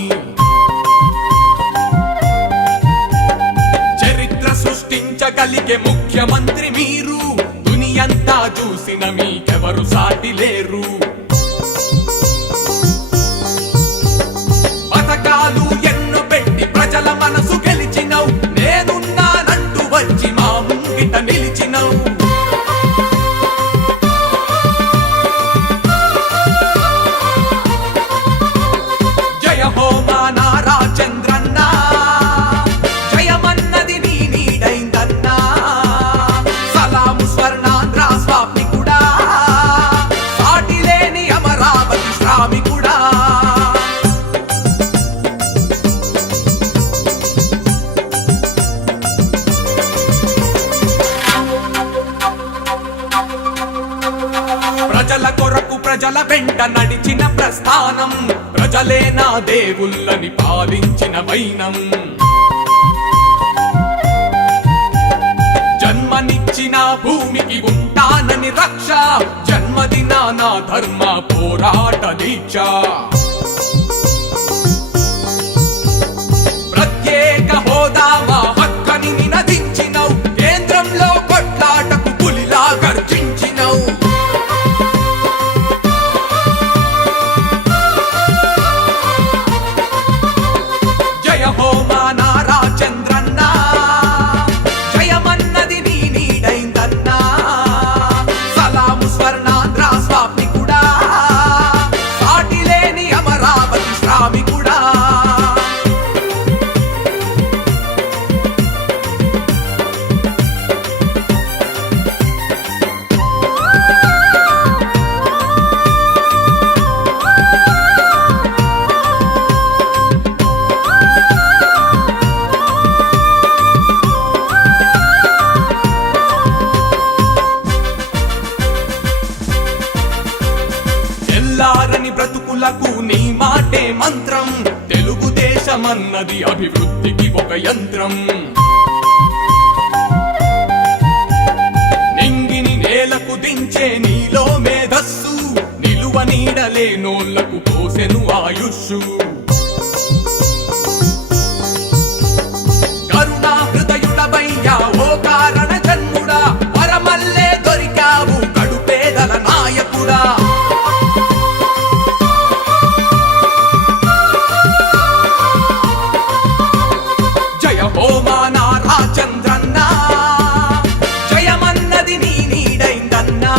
చరిత్ర సృష్టించగలిగే ముఖ్యమంత్రి మీరు దునియంతా చూసిన మీకెవరు సాటి లేరు పథకాలు ఎన్నో పెట్టి ప్రజల మనసు గెలిచినవు నేనున్నానంటూ వచ్చి మా ముంగిట నిలిచినవు జయ హో మా నారా చంద్రన్న జయమన్నది నీ నీడైందన్నా సలాము స్వర్ణాంధ్ర స్వామికుడా ప్రజల కొరకు ప్రజల వెంట నడిచిన ప్రస్థానం, ప్రజలే నా దేవుళ్ళని పాలించిన వైనం. జన్మనిచ్చిన భూమికి ఉంటానని రక్ష, జన్మదిన నా ధర్మ పోరాట దీక్ష. ప్రత్యేక హోదా మా హక్కని నినదించినవు, కేంద్రంలో కొట్లాటకు పులిలా గర్జించినవు. జయ హో మా నారా చంద్రన్న, జయమన్నది నీ నీడైందన్నా. సలాము స్వర్ణాంధ్ర స్వామికుడా, సాటిలేని అమరావతి శ్రామికుడా. తెల్లారని బ్రతుకులకు నీ మాటే మంత్రం, తెలుగుదేశమన్నది అభివృద్ధికి ఒక యంత్రం. నింగిని నేలకు దించే నీలో మేధస్సు, నిలువ నీడలేనోళ్లకు పోసెను ఆయుష్షు. కరుణా హృదయుడవయ్యా ఓ కారణ జన్ముడా, వరమల్లే దొరికావు కడుపేదల నాయకుడా. జయ హో మా నారా చంద్రన్న, జయమన్నది నీ నీడైందన్నా.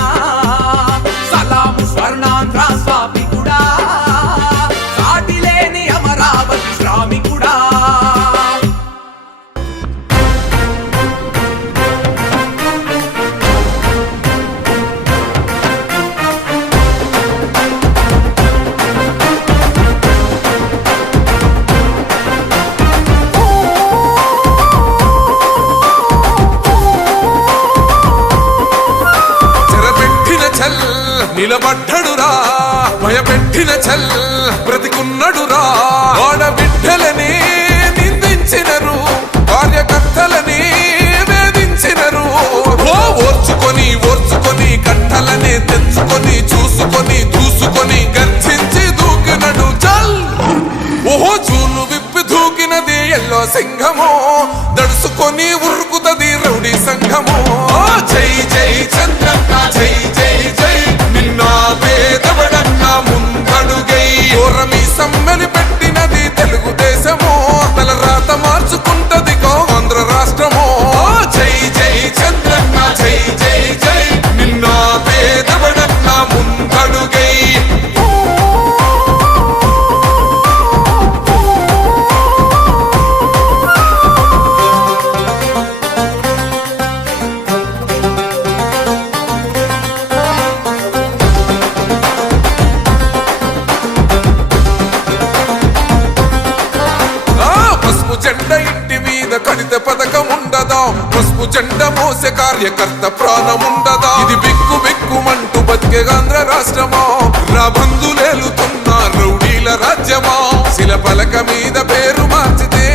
సలాము స్వర్ణాంధ్ర స్వామికుడా, సాటిలేని అమరావతి శ్రామికుడా. చెరపెట్టిన చల్ నిలబడ్డడురా, భయపెట్టిన చల్ బ్రతికున్నడురా. ఆడబిడ్డలని నిందించినరు, కార్యకర్తలని వేధించినరు. ఓర్చుకొని ఓర్చుకొని కట్టలనే తెంచుకొని, చూసుకొని దూసుకొని గర్జించి దూకినడు చల్. ఓహో జూలు విప్పి దూకినది ఎల్లో సింహము, దడుసుకొని ఉరుకుతది రౌడీ సంఘము. జై జై చంద్రన్న జై జై జై, నిన్న పేదవడన్న ముందడుగై. ఓరమి సమ్మెలి పెట్టినది తెలుగుదేశము, తల రాత మార్చుకుంటది ఆంధ్ర రాష్ట్రము. జై జై చంద్రన్న జై జై జై, నిన్న పేదవడన్న ముందడుగై. పసుపు జెండా ఇంటి మీద కడిత పథకం ఉండదా, పసుపు జెండా మోసే కార్యకర్త ప్రాణముండదా. ఇది బిక్కు బిక్కుమంటూ బతికే ఆంధ్ర రాష్ట్రమా, రాబందులేలుతున్న రౌడీల రాజ్యమా. శిల పలక మీద పేరు మార్చితే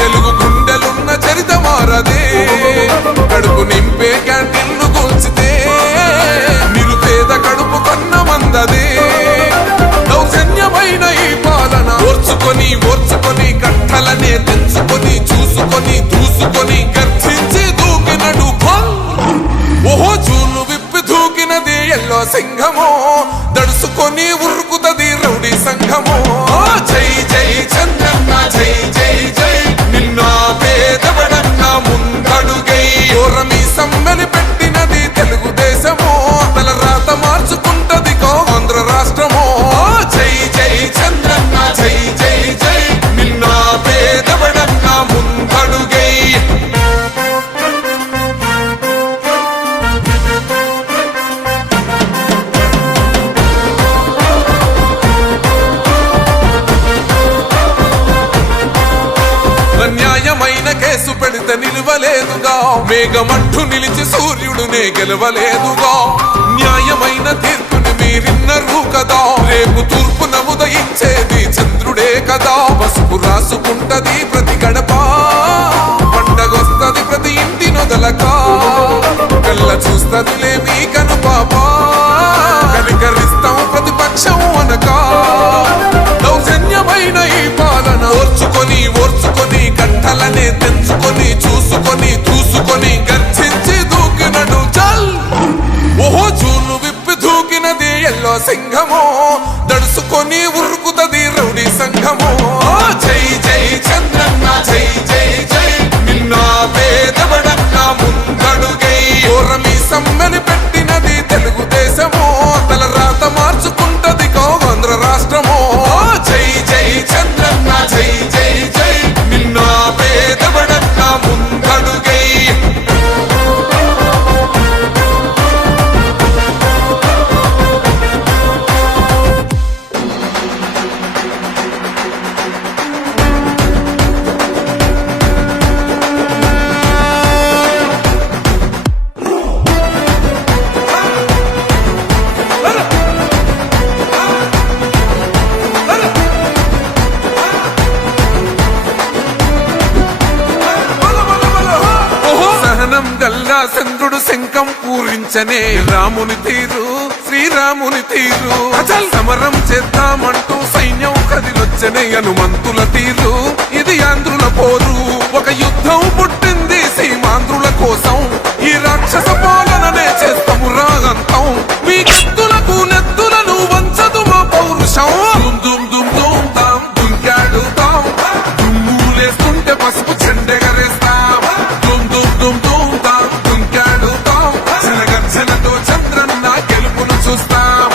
తెలుగు గుండెలున్న చరిత మారదే. కడుపు నింపే క్యాంటీన్లు కూల్చితే నిరుపేద కడుపు కన్న మందదే. దౌర్జన్యమైన ఈ పాలన ఓర్చుకొని ఓర్చుకొని కట్టలనే తెంచుకొని, చూసుకొని దూసుకొని గర్జించి దూకినడు ఫల్. ఓహో జూలు విప్పి దూకినది ఎల్లో సింహము, దడుసుకొని ఉరుకుతది రౌడీ సంఘము. జై జై చంద్రన్న జై జై జై, నిన్న పేదవడన్న ముందడుగై. ఓరమి సమ్మెలి పెట్టినది తెలుగుదేశము, తల రాత మార్చుకుంటది ఆంధ్ర రాష్ట్రము. జై జై చంద్రన్న జై జై జై, నిన్న పేదవడన్న ముందడుగై. అన్యాయమైన కేసు పెడితే నిలువలేదుగా, మేఘమంటూ నిలిచి సూర్యుడునే గెలవలేదుగా. న్యాయమైన తీర్పుని మీరిన్నరు కదా, రేపు తూర్పున ఉదయించేది చంద్రుడే కదా. పసుపు రాసుకుంటది ప్రతి గడప, పండగొస్తది ప్రతి ఇంటి నొదలక, కళ్ళ చూస్తదిలే మీ కను పాప, కనికరిస్తాం ప్రతిపక్షం అనక. దౌర్జన్యమైన ఈ పాలన ఓర్చుకొని ఓర్చుకొని కట్టలనే తెంచుకొని చూసుకొని చూసుకొని గర్జించి దూకినడు చల్. ఓహో చూలు విప్పి దూకినది ఎల్లో సింహము, దడుసుకొని ఉరుకుతది రౌడీ సంఘము. జై జై చంద్రన్న జై జై జై, నిన్న పేదవడన్న ముందడుగై. ఓరమి సమ్మెని పెట్టినది తెలుగుదేశము, తల రాత మార్చుకుంటది ఆంధ్ర రాష్ట్రము. జై జై చంద్రన్న జై జై జై, నిన్న పేదవడన్న ముందడుగై. సహనం గల్లా చంద్రుడు శంఖం పూరించనే, రాముని తీరు శ్రీరాముని తీరు. అచల్ సమరం చేద్దామంటూ సైన్యం కదిలొచ్చనే, హనుమంతుల తీరు ఇది ఆంధ్రుల పోరు. ఒక యుద్ధం పుట్టింది సీమాంధ్రుల కోసం, ఈ రాక్షస పాలననే చేస్తాము రాగంతం. మీ కత్తులకు నెత్తులను వంచదు మా పౌరుషం. దుమ్ దుమ్ దుమ్ దుమ్ తాం దుంకాడుతాం, దుమ్ములేస్తుంటే పసుపు చెండెగరేస్తాం. దుమ్ దుమ్ దుమ్ దుమ్ తాం దుంకాడుతాం, జనగర్జనతో చంద్రన్న గెలుపును చూస్తాం.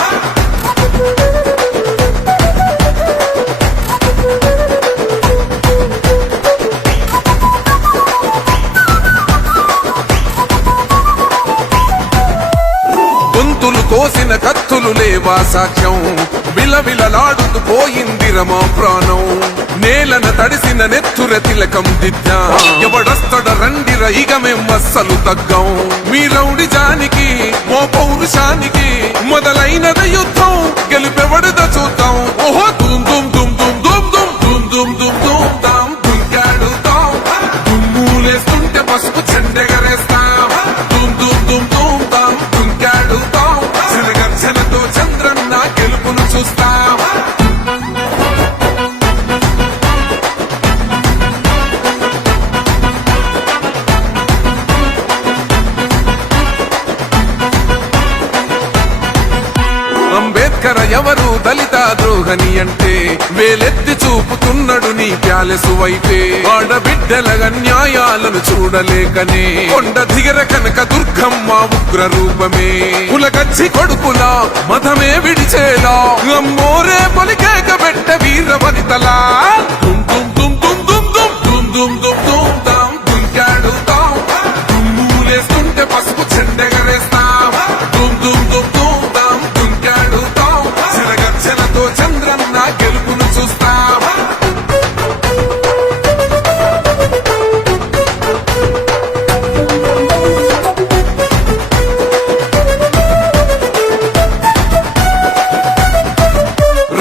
గొంతులు కోసిన కత్తులు లేవా సాక్ష్యం, విలవిలలాడుతూ పోయింది రమా ప్రాణం. నేలన తడిసిన నెత్తుర తిలకం దిద్దా, ఎవడొస్తడ రండిర ఇక మేం అస్సలు తగ్గం. మీ రౌడి జానికి మో పౌరుషానికి మొదలైనద యుద్ధం, గెలుపెవడద చూద్దాం. ఓహో దుమ్ దుమ్ దుమ్ దుమ్ దుమ్ దుమ్ దుమ్ దుమ్ దుమ్ దుమ్ తాం దుంకాడుతాం, దుమ్ములేస్తుంటే పసుపు చెండెగరేస్తాం. దుమ్ దుమ్ దుమ్ దుమ్ తాం దుంకాడుతాం, జనగర్జనతో చంద్రన్న గెలుపును చూస్తాం. అంబేద్కర్ ఎవరు దళిత ద్రోహని అంటే, వేలెత్తి చూపుతున్నాడు నీ ప్యాలెసు వైపే. ఆడబిడ్డల న్యాయాలను చూడలేకనే, కొండ దిగర కనక దుర్గమ్మ ఉగ్ర రూపమే. కులగచ్చి కొడుకుల మతమే విడిచేలా, అమ్మోరే పొలికేక పెట్ట వీర వనితలా. దుమ్ దుమ్ దుమ్ దుమ్ దుమ్ దుమ్ దుమ్ దుమ్ దుమ్ దుమ్ తాం దుంకాడుతాం, దుమ్ములేస్తుంటే పసుపు చెండెగరేస్తాం. దుమ్ దుమ్ దుమ్ దుమ్ తాం దుంకాడుతాం, జనగర్జనతో చంద్రన్న గెలుపును చూస్తాం.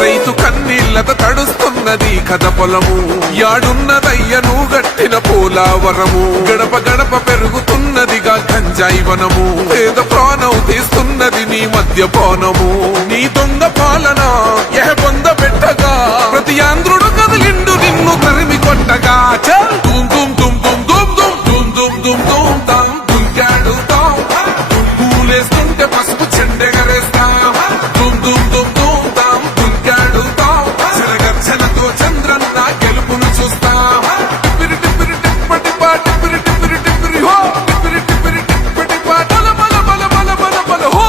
రైతు కన్నీళ్లతో తడుస్తున్నది కథ పొలము, యాడున్నదయ్యను గట్టిన పోలావరము. గడప గడప పెరుగుతున్నదిగా గంజాయి వనము, పేద ప్రాణం తీస్తున్నది నీ మద్యపానము. నీ దొంగ పాలన పొంద పెట్టగా, ప్రతి ఆంధ్రుడు కదిలిండు నిన్ను తరిమి కొట్టగా. చల్ దుమ్ దుమ్ దుమ్ దుమ్ దుమ్ దుమ్ దుమ్ దుమ్ దుమ్ దుమ్ తాం దుంకాడుతాం, దుమ్ములేస్తుంటే పసుపు చెండెగరేస్తాం. దుమ్ దుమ్ దుమ్ దుమ్ తాం దుంకాడుతాం, జనగర్జనతో చంద్రన్న గెలుపును చూస్తాం. టిప్పిరి టిప్పిరి టిప్పటి పా టిప్పిరి టిప్పిరి టిప్పిరి హో, టిప్పిరి టిప్పిరి టిప్పటి పా బల బల బల బల బల బల హో.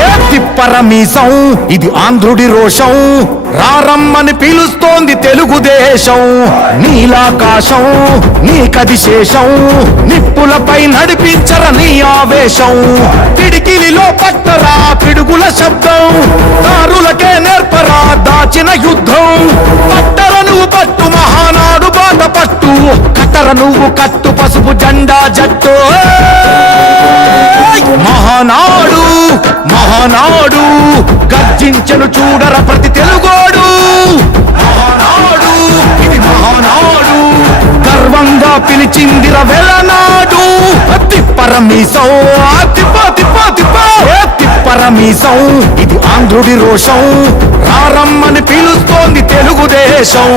ఏ తిప్పర మీసం ఇది ఆంధ్రుడి రోషం, రారమ్మని పిలుస్తోంది తెలుగుదేశం. నీలాకాశం నీకది శేషం, నిప్పులపై నడిపించర నీ ఆవేశం. పిడికిలిలో పట్టరా పిడుగుల శబ్దం, దారులకే నేర్పరా దాచిన యుద్ధం. పట్టర నువ్వు పట్టు మహానాడు బాట పట్టు, కట్టర నువ్వు కట్టు పసుపు జెండా జట్టు. మహానాడు మహానాడు గర్జించను చూడర ప్రతి తెలుగోడు. మహానాడు ఇది మహానాడు, గర్వంగా పిలిచిందిర వెలనాడు. తిప్పరమీసం తిప్ప తిప్ప తిప్ప తిప్పరమీసం, ఇది ఆంధ్రుడి రోషం. రారమ్మని పిలుస్తోంది తెలుగుదేశం.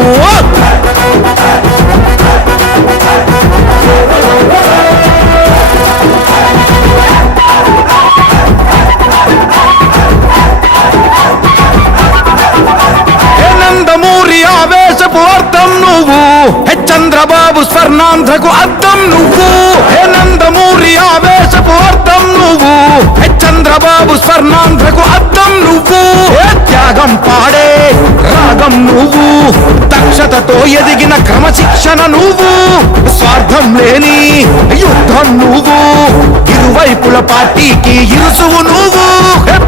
నందమూరి ఆవేశపు అర్థం నువ్వు, చంద్రబాబు స్వర్ణాంధ్రకు అర్థం నువ్వు. నందమూరి ఆవేశపు అర్థం నువ్వు, చంద్రబాబు స్వర్ణాంధ్రకు అర్థం నువ్వు. త్యాగం పాడే రాగం నువ్వు, దక్షతతో ఎదిగిన క్రమశిక్షణ నువ్వు. స్వార్థం లేని యుద్ధం నువ్వు, ఇరువైపుల పార్టీకి ఇరుసువు నువ్వు.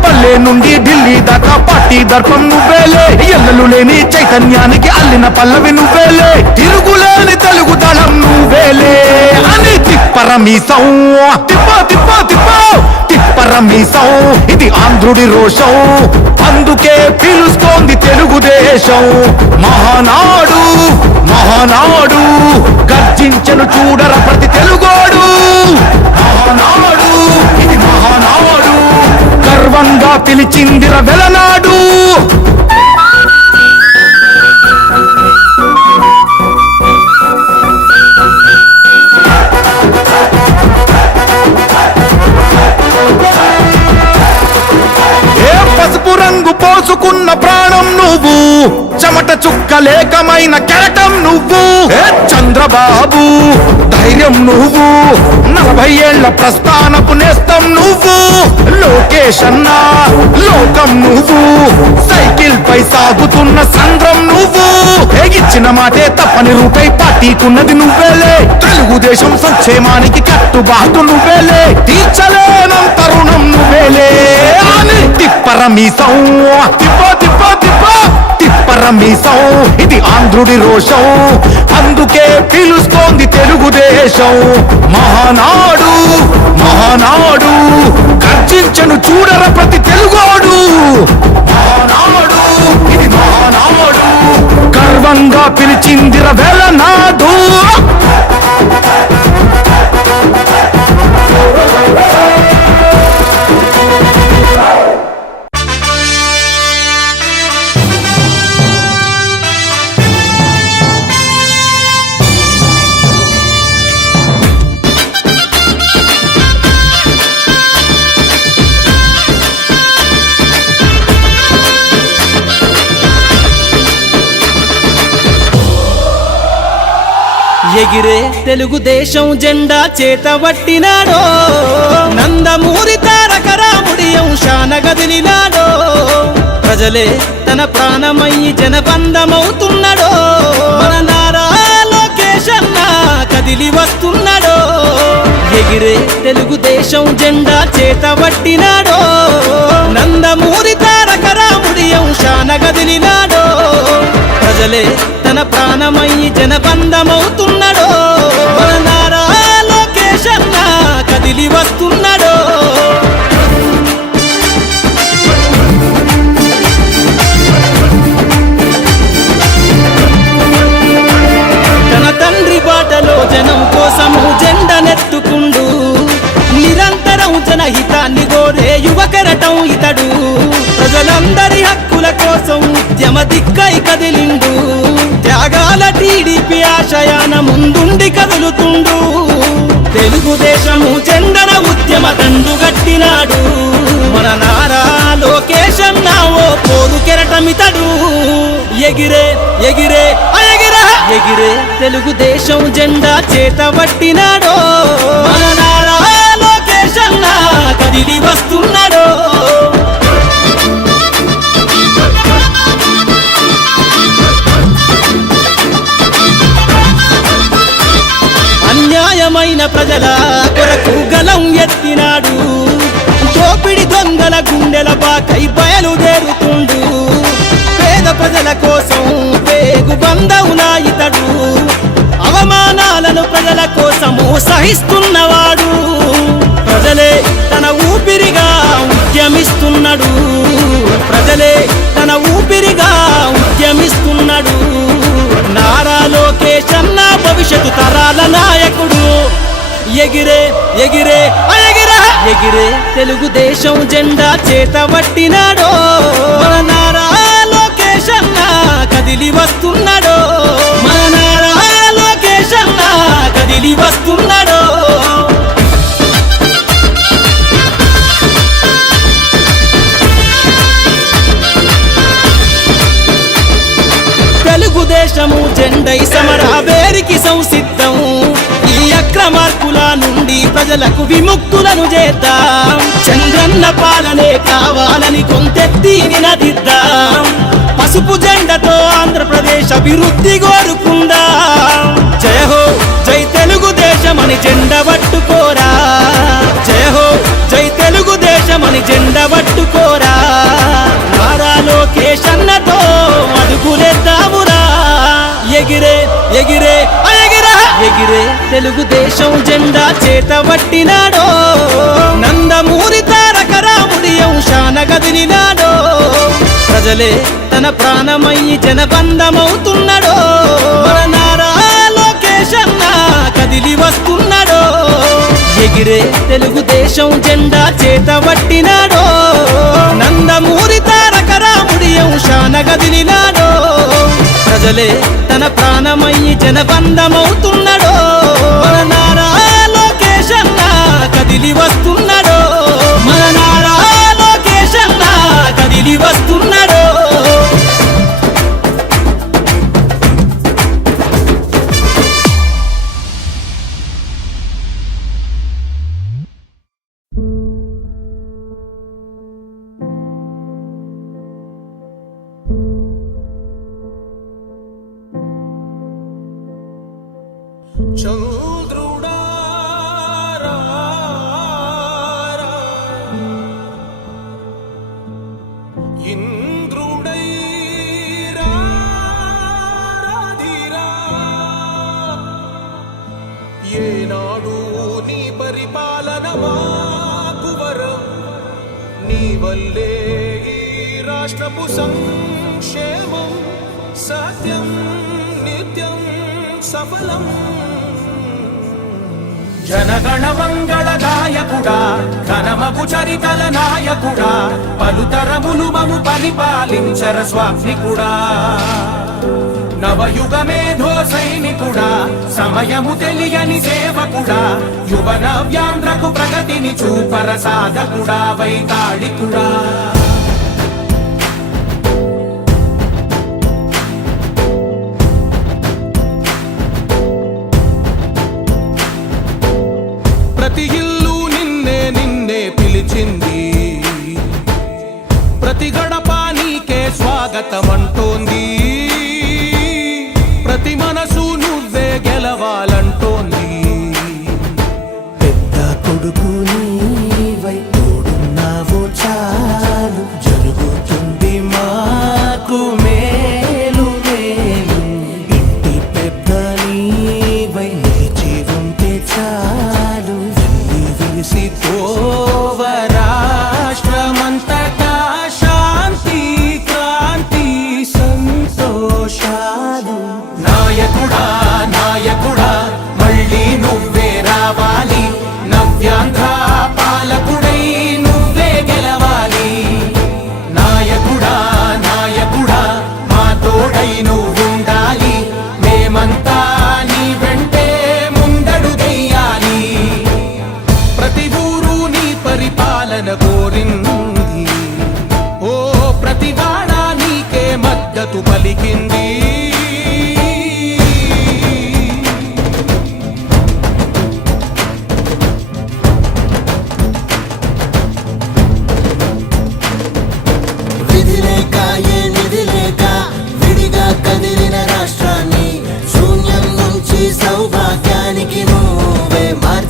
పల్లె నుండి ఢిల్లీ దాకా పార్టీ దర్పం నువ్వేలే, ఎల్లలు లేని చైతన్యానికి అల్లిన పల్లవి నువ్వేలే. తిరుగులేని తెలుగు దళం నువ్వేలే అని తిప్పరమీసం తిప్ప తిప్ప తిప్ప తిప్పరమీసం, ఇది ఆంధ్రుడి రోషం. అందుకే పిలుస్తోంది తెలుగుదేశం. మహానాడు మహానాడు గర్జించను చూడర ప్రతి తెలుగోడు. మహానాడు ఇది మహానాడు, గర్వంగా పిలిచిందిర వెలనాడు. పసుపు రంగు పోసుకున్న ప్రాణం నువ్వు, చెమట చుక్కలేకమైన కెరటం నువ్వు. చంద్రబాబు ధైర్యం నువ్వు, 40 ఏళ్ల ప్రస్థానపు నేస్తం నువ్వు. లోకేష్ అన్న లోకం నువ్వు, సైకిల్ పై సాగుతున్న సంద్రం నువ్వు. ఇచ్చిన మాటే తప్పని రూపై పార్టీకున్నది నువ్వేలే, తెలుగుదేశం సంక్షేమానికి కట్టుబాటు నువ్వేలే. తీర్చలేనంత రుణం నువ్వేలే అని తిప్పరమీసం తిప్ప తిప్ప తిప్ప తిప్పరమీసం, ఇది ఆంధ్రుడి రోషం. అందుకే పిలుస్తోంది తెలుగుదేశం. మహానాడు మహానాడు గర్జించను చూడర ప్రతి తెలుగోడు. మహానాడు ఇది మహానాడు, గర్వంగా పిలిచిందిర వెలనాడు. ఎగిరే తెలుగుదేశం జెండా చేతబట్టినాడో, నందమూరి తారక రాముడి అంశాన గదిలినాడో. ప్రజలే తన ప్రాణమయ్యి జనబంధమవుతున్నాడో, మన నారా లోకేష్ అన్న కదిలి వస్తున్నాడో. ఎగిరే తెలుగుదేశం జెండా చేతబట్టినాడో, నందమూరి తారక రాముడి అంశాన గదిలినాడో. ప్రజలే తన ప్రాణమయ్యి జనబంధమవుతున్నాడో, మన నారా లోకేష్ అన్న కదిలి వస్తున్నాడో. తన తండ్రి బాటలో జనం కోసము జెండనెత్తుకుండు, నిరంతరం జనహితాన్ని కోరే యువకెరటం ఇతడు. ప్రజలందరి హక్కుల కోసం ఉద్యమ దిక్కై కదిలిండు, త్యాగాల టీడీపీ ఆశయాన ముందుండి కదులుతుండు. తెలుగుదేశము జెండన ఉద్యమ దండుగట్టినాడు, మన నారా లోకేష్ అన్న ఓ పోరు కెరటమితడు. ఎగిరే ఎగిరే ఎగిరే ఎగిరే తెలుగుదేశం జెండా చేతబట్టినాడో, మన నారా లోకేష్ అన్న కదిలి వస్తున్నాడో. ప్రజల కొరకు గలం ఎత్తినాడు దోపిడి దొంగల గుండెల బాకై బయలుదేరుతుండు పేద ప్రజల కోసం పేగు బంధవునా ఇతడు అవమానాలను ప్రజల కోసము సహిస్తున్నవాడు ప్రజలే తన ఊపిరిగా ఉద్యమిస్తున్నాడు ప్రజలే తన ఊపిరిగా ఉద్యమిస్తున్నాడు నారా లోకేష్ అన్న భవిష్యత్తు తరాల నాయకుడు ఎగిరే ఎగిరే ఎగిరే ఎగిరే తెలుగుదేశం జెండా చేత పట్టినాడో మన నారా లోకేష్ అన్న కదిలి వస్తున్నాడో మన నారా లోకేష్ అన్న కదిలి వస్తున్నాడో తెలుగుదేశము జెండై సమరావేరికి సంసిద్ధం ఈ అక్రమార్కుల నుండి ప్రజలకు విముక్తులను చేద్దాం చంద్రన్న పాలనే కావాలని కొంతెత్తి నినదిద్దాం పసుపు జెండతో ఆంధ్రప్రదేశ్ అభివృద్ధి కోరుకుందాం జయ హో జై తెలుగుదేశమని జెండ పట్టుకోరా జయ హో జై తెలుగుదేశమని జెండ పట్టుకోరా నారా లోకేష్ అన్నతో అడుగులేద్దామురా ఎగిరే ఎగిరే ఎగిరే ఎగిరే తెలుగుదేశం జెండా చేత పట్టినాడో నందమూరి తారక రాముడి అంశాన కదిలినాడో ప్రజలే తన ప్రాణమయ్యి జనబంధమవుతున్నాడో మన నారా లోకేష్ అన్న కదిలి వస్తున్నాడో ఎగిరే తెలుగుదేశం జెండా చేత పట్టినాడో నందమూరి తారక రాముడి అంశాన కదిలినాడో ప్రజలే తన ప్రాణమయ్యి జనబంధమవుతున్నాడో మన నారా లోకేష్ అన్న కదిలి వస్తున్నాడో మన నారా లోకేష్ అన్న కదిలి వస్తున్నాడో ఏనాడు నీ పరిపాలన మాకు వరం నీ వల్లే ఈ రాష్ట్రపు సంక్షేమం సత్యం నిత్యం సఫలం జనగణ మంగళ గాయకుడా ఘనమగు చరితల నాయకుడా పలుతరములు మము పరిపాలించర స్వామికుడా నవయుగ మేధో సైనికుడా సమయము తెలియని సేవకుడా యువ నవ్యాంధ్రకు ప్రగతిని చూపర సాధకుడా వైతాళికుడా ప్రతి ఇల్లు నిన్నే నిన్నే పిలిచింది ప్రతి గడప నీకే స్వాగతమంటోంది ప్రతి మనసు నువ్వే గెలవాలంటోంది పెద్ద కొడుకు నీవై తోడున్నావు చాలు జరుగుతుంది మాకు మేలు మేలు ఇంటి పెద్ద నీవై నిలిచి ఉంటే చాలు వెళ్ళి విలిసి పోవ రాష్ట్రమంతటా శాంతి క్రాంతి సంతోషాలు నాయకుడా నాయకుడా మళ్ళీ నువ్వే రావాలి నవ్యాంధ్ర పాలకుడై నువ్వే గెలవాలి నాయకుడా నాయకుడా మా తోడై నువ్వుండాలి మేమంతా నీ వెంటే ముందడుగెయ్యాలి ప్రతి ఊరు నీ పరిపాలన కోరింది ఓ ప్రతివాడ నీకే మద్దతు పలికింది విధి లేక ఏ నిధి లేక విడిగా కదిలిన రాష్ట్రాన్ని శూన్యం నుంచి సౌభాగ్యానికి నువ్వే మార్చావు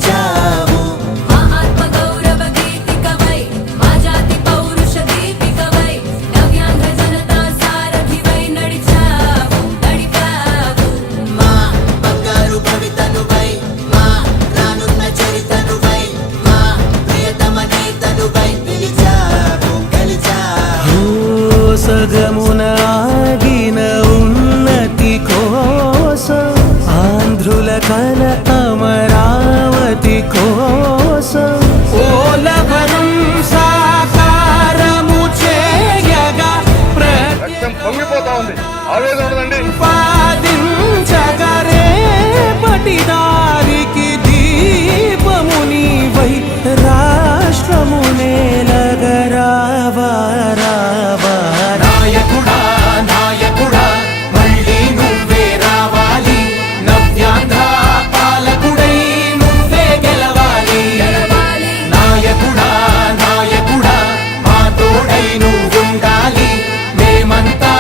స్వర్గమున ఆగిన ఉన్నతి కోసం ఆంధ్రుల కల అమరావతి కోసం ఓలవనం సాకారము చేయగా రక్తం పొంగిపోతా ఉంది ఆవేదన ఉండదండి ప్రతిపాదించగరే పటిదారికి దీపము నీవై రాష్ట్రము నేలగరావా రావా నాయకుడా నాయకుడా మళ్ళీ నువ్వే రావాలి నవ్యాంధ్ర పాలకుడై నువ్వే గెలవాలి నాయకుడా నాయకుడా మా తోడై నువ్వుండాలి మేమంతా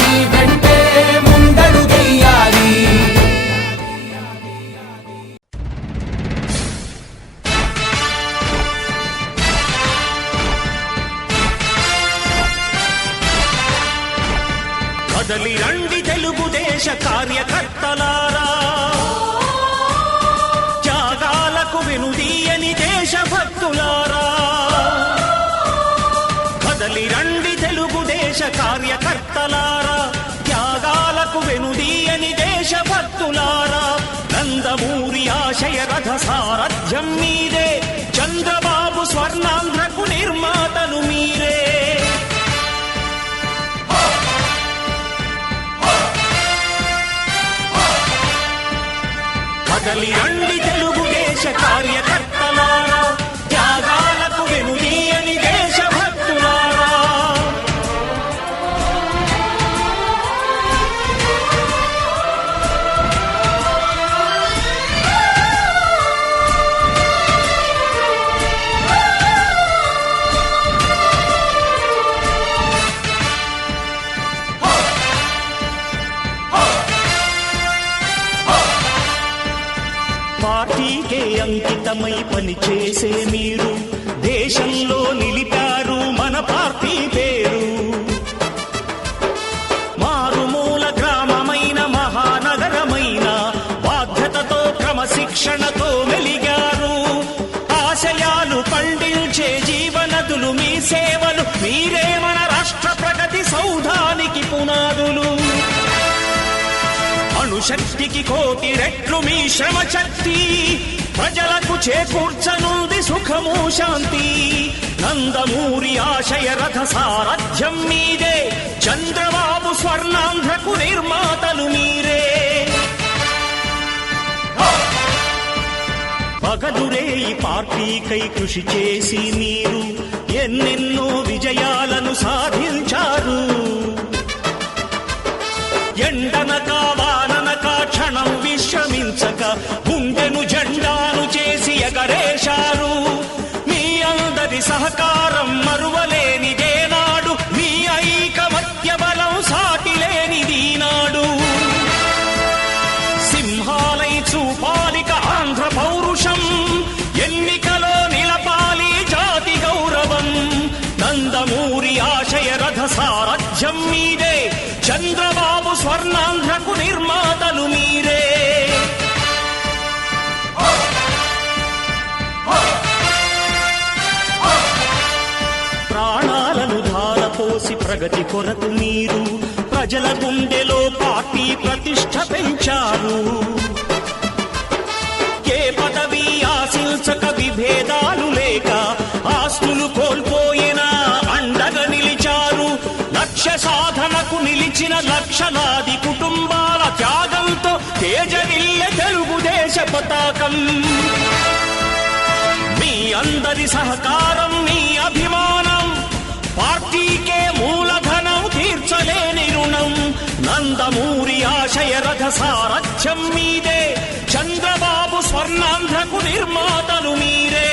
నీ వెంటే ముందడుగెయ్యాలి కదలి రండి తెలుగుదేశ కార్యకర్తలారా, త్యాగాలకు వెనుదీయని దేశభక్తులారా. కదలి రండి తెలుగుదేశ కార్యకర్తలారా, త్యాగాలకు వెనుదీయని దేశభక్తులారా. నందమూరి ఆశయ రథ సారథ్యం మీదే, చంద్రబాబు స్వర్ణాంధ్రకు నిర్మాతలు మీరే. కదలి రండి తెలుగుదేశ కార్యకర్తలారా, త్యాగాలకు వెనుదీయని దేశభక్తులారా. పార్టీకే అంకితమై పనిచేసే మీరు దేశంలో నిలిపారు మన పార్టీ పేరు. మారుమూల గ్రామమైన మహానగరమైన బాధ్యతతో క్రమశిక్షణతో మెలిగారు. ఆశయాలు పండించే జీవనదులు మీ సేవలు, మీరే మన రాష్ట్ర ప్రగతి సౌధానికి పునాదులు. అణుశక్తికి కోటి రెట్లు మీ శ్రమ శక్తి, ప్రజలకు చేకూర్చనుంది సుఖము శాంతి. నందమూరి ఆశయ రథ సారథ్యం మీదే, చంద్రబాబు స్వర్ణాంధ్రకు నిర్మాతలు మీరే. పగలురే ఈ పార్టీకై కృషి చేసి మీరు ఎన్నెన్నో విజయాలను సాధించారు. ఎండనక వాననక క్షణం విశ్రమించక గుండెను జెండాను చేసి ఎగరేశారు. మీ అందరి సహకారం మరువలేనిదేనాడు, మీ ఐకమత్య బలం సాటిలేనిదీనాడు. సింహాలై చూపాలిక ఆంధ్ర పౌరుషం, ఎన్నికలో నిలపాలి జాతి గౌరవం. నందమూరి ఆశయ రథ సారథ్యం మీదే, చంద్రబాబు స్వర్ణాంధ్రకు నిర్మాతలు మీరే. ప్రాణాలను ధారపోసి ప్రగతి కొరకు మీరు ప్రజల గుండెలో పార్టీ ప్రతిష్ఠ పెంచారు. ఏ పదవి ఆశించక విభేదాలు లేక ఆస్తులు కోల్పోయినా అండగా నిలిచారు. లక్ష్య సాధనకు నిలిచిన లక్షలాది కుటుంబాల త్యాగంతో తేజరిల్లె తెలుగుదేశ పతాకం. మీ అందరి సహకారం, మీ అభిమానం పార్టీకే మూలధనం, తీర్చలేని రుణం. నందమూరి ఆశయ రథ సారథ్యం మీదే, చంద్రబాబు స్వర్ణాంధ్రకు నిర్మాతలు మీరే.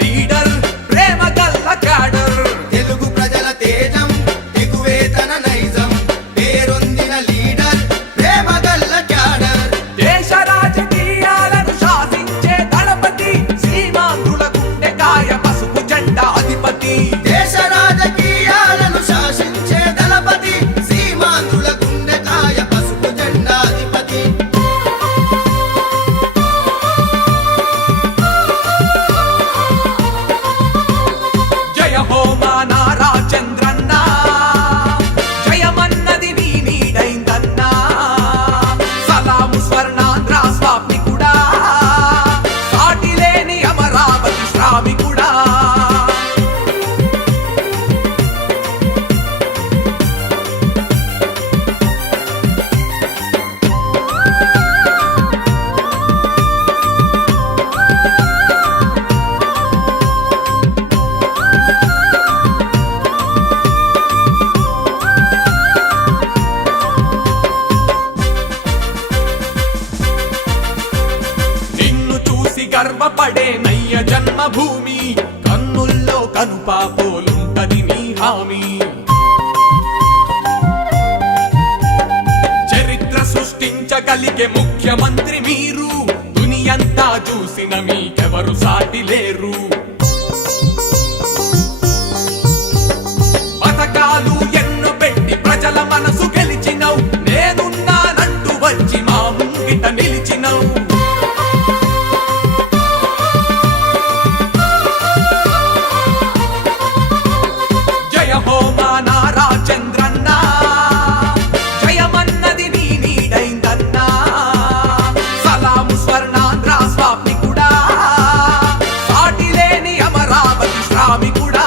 లీడర్ ప్రేమ గల్ల క్యాడర్ తెలుగు ప్రజల తేజం తెగువేతన నైజం పేరొందిన లీడర్ ప్రేమ గల్ల క్యాడర్ దేశ రాజకీయాలను శాసించే దళపతి సీమాంధ్రుల గుండెకాయ పసుపు జెండా అధిపతి దేశ రాజకీయాలను శాసించే దళపతి సీమాంధ్రుల గుండెకాయ పసుపు జెండాధిపతి జయ హో మా నారా చంద్రన్న జయమన్నది నీ నీడైందన్నా సలాము స్వర్ణాంధ్ర స్వామికుడా సాటిలేని అమరావతి శ్రామికుడా నిన్ను చూసి గర్వపడే నయ్య జన్మభూమి కన్నుల్లో కనుపాపోలుంటది నీ హామీ చరిత్ర సృష్టించగలిగే ముఖ్యమంత్రి మీరు దునియంతా చూసిన మీకెవరు సాటి లేరు పథకాలు ఎన్నో పెట్టి ప్రజల మనసు గెలిచినవు నేనున్నానంటూ వచ్చి మా ముంగిట నిలిచినవు జయ హో మా నారా చంద్రన్న జయమన్నది నీ నీడైందన్నా సలాము స్వర్ణాంధ్ర స్వామికుడా సాటిలేని అమరావతి శ్రామికుడా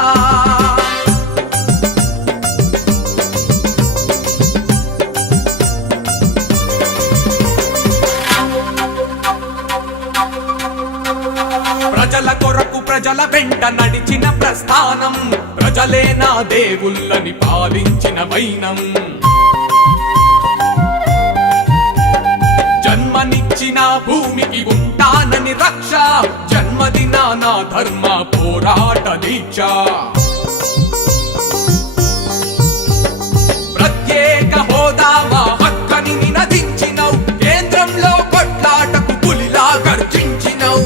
ప్రజల కొరకు ప్రజల వెంట నడిచిన ప్రస్థానం ప్రజలే నా దేవుళ్ళని పాలించిన వైనం జన్మనిచ్చిన భూమికి ఉంటానని రక్ష జన్మదిన నా ధర్మ పోరాట దీక్ష ప్రత్యేక హోదా మా హక్కని నినదించినవు కేంద్రంలో కొట్లాటకు పులిలా గర్జించినవు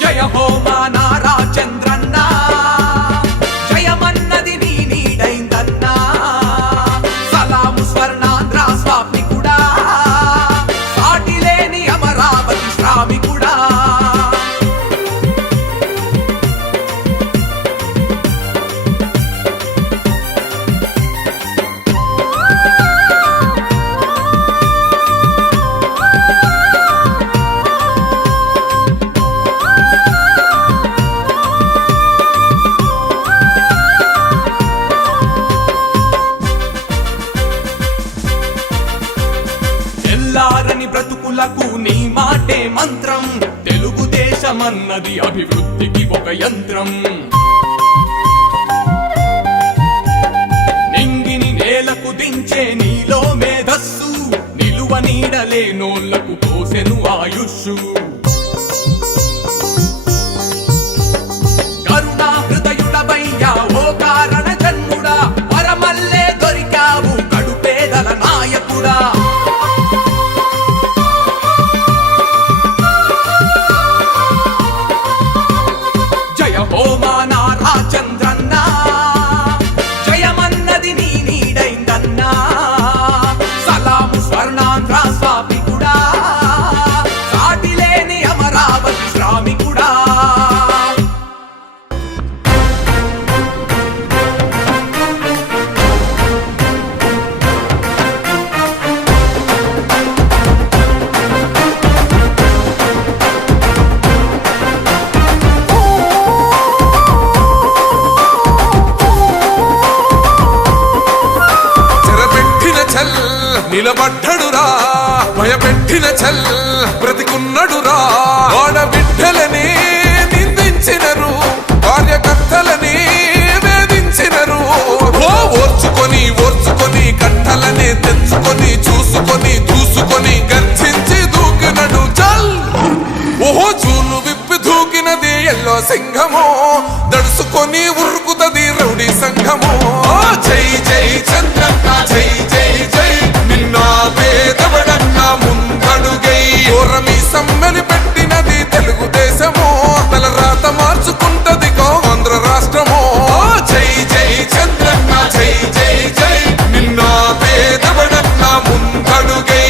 జయ హో మా నారా చంద్రన్న జయమన్నది నీ నీడైందన్నా సలాము స్వర్ణాంధ్ర స్వామికుడా సాటిలేని అమరావతి శ్రామికుడా తెల్లారని బ్రతుకులకు నీ మాటే మంత్రం తెలుగుదేశమన్నది అభివృద్ధికి ఒక యంత్రం నింగిని నేలకు దించే నీలో మేధస్సు నిలువ నీడలేనోళ్లకు పోసెను ఆయుష్షు కరుణా హృదయుడవయ్యా ఓ కారణ జన్ముడా వరమల్లే దొరికావు కడుపేదల నాయకుడా జయ హో మా నారా చంద్రన్న జయమన్నది నీ నీడైందన్నా సలాము స్వర్ణాంధ్ర స్వామికుడా సాటిలేని అమరావతి శ్రామికుడా చెరపెట్టిన చల్ నిలబడ్డడురా భయపెట్టిన చల్ బ్రతికున్నడురా ఆడబిడ్డలని నిందించినరు కార్యకర్తలని వేధించినరు ఓర్చుకొని కట్టలనే తెంచుకొని చూసుకొని దూసు సంఘమో దడుసుకొని ఉరుకుతది రౌడీ సంఘమో జై జై చంద్రన్న జై జై జై నిన్న పేదవడన్న ముందడుగై ఓరమి సమ్మెలి పెట్టినది తెలుగుదేశమో తల రాత మార్చుకుంటది ఆంధ్ర రాష్ట్రమో జై జై చంద్రన్న జై జై జై నిన్న పేదవడన్న ముందడుగై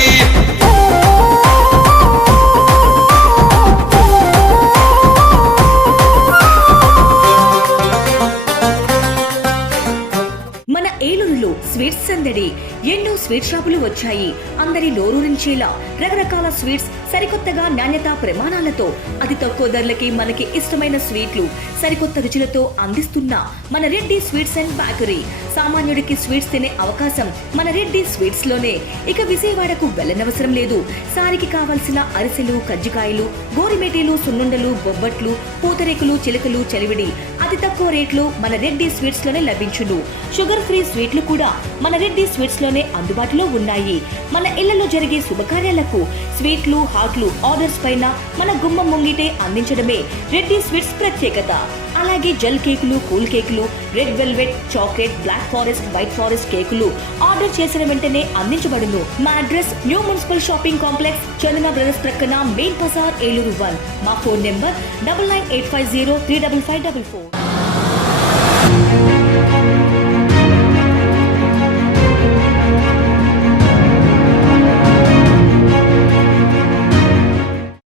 మన ఏలూరులో స్వీట్స్ సందడి. ఎన్నో స్వీట్ షాపులు వచ్చాయి. అందరి నోరూరించేలా రకరకాల స్వీట్స్ సరికొత్తగా నాణ్యతా ప్రమాణాలతో అతి తక్కువ ధరలకి మనకి ఇష్టమైన స్వీట్లు సరికొత్త రుచులతో అందిస్తున్న మన రెడ్డి స్వీట్స్ అండ్ బేకరీ. సామాన్యుడికి స్వీట్స్ తినే అవకాశం మన రెడ్డి స్వీట్స్ లోనే. ఇక విజయవాడకు వెళ్ళనవసరం లేదు. సారికి కావలసిన అరిసెలు, కజ్జికాయలు, గోరిమేటీలు, సున్నుండలు, బొబ్బట్లు, పూతరేకులు, చిలకలు, చలివిడి అతి తక్కువ రేట్లు మన రెడ్డి స్వీట్స్ లోనే లభించును. షుగర్ ఫ్రీ స్వీట్లు కూడా మన రెడ్డి స్వీట్స్ లోనే అందుబాటులో ఉన్నాయి. మన ఇళ్లలో జరిగే శుభకార్యాలకు స్వీట్లు, హాట్లు ఆర్డర్స్ పైన మన గుమ్మం ముంగిటే అందించడమే రెడ్డి స్వీట్స్ ప్రత్యేకత. అలాగే జెల్ కేకులు, కూల్ కేకులు, red velvet, chocolate, black forest, white forest కేకులు ఆర్డర్ చేసిన వెంటనే అందించబడును. మా address new municipal shopping complex, Chandana brothers ప్రక్కన, మెయిన్ బజార్, ఏలూరు 1. మా ఫోన్ నెంబర్ 9985035554.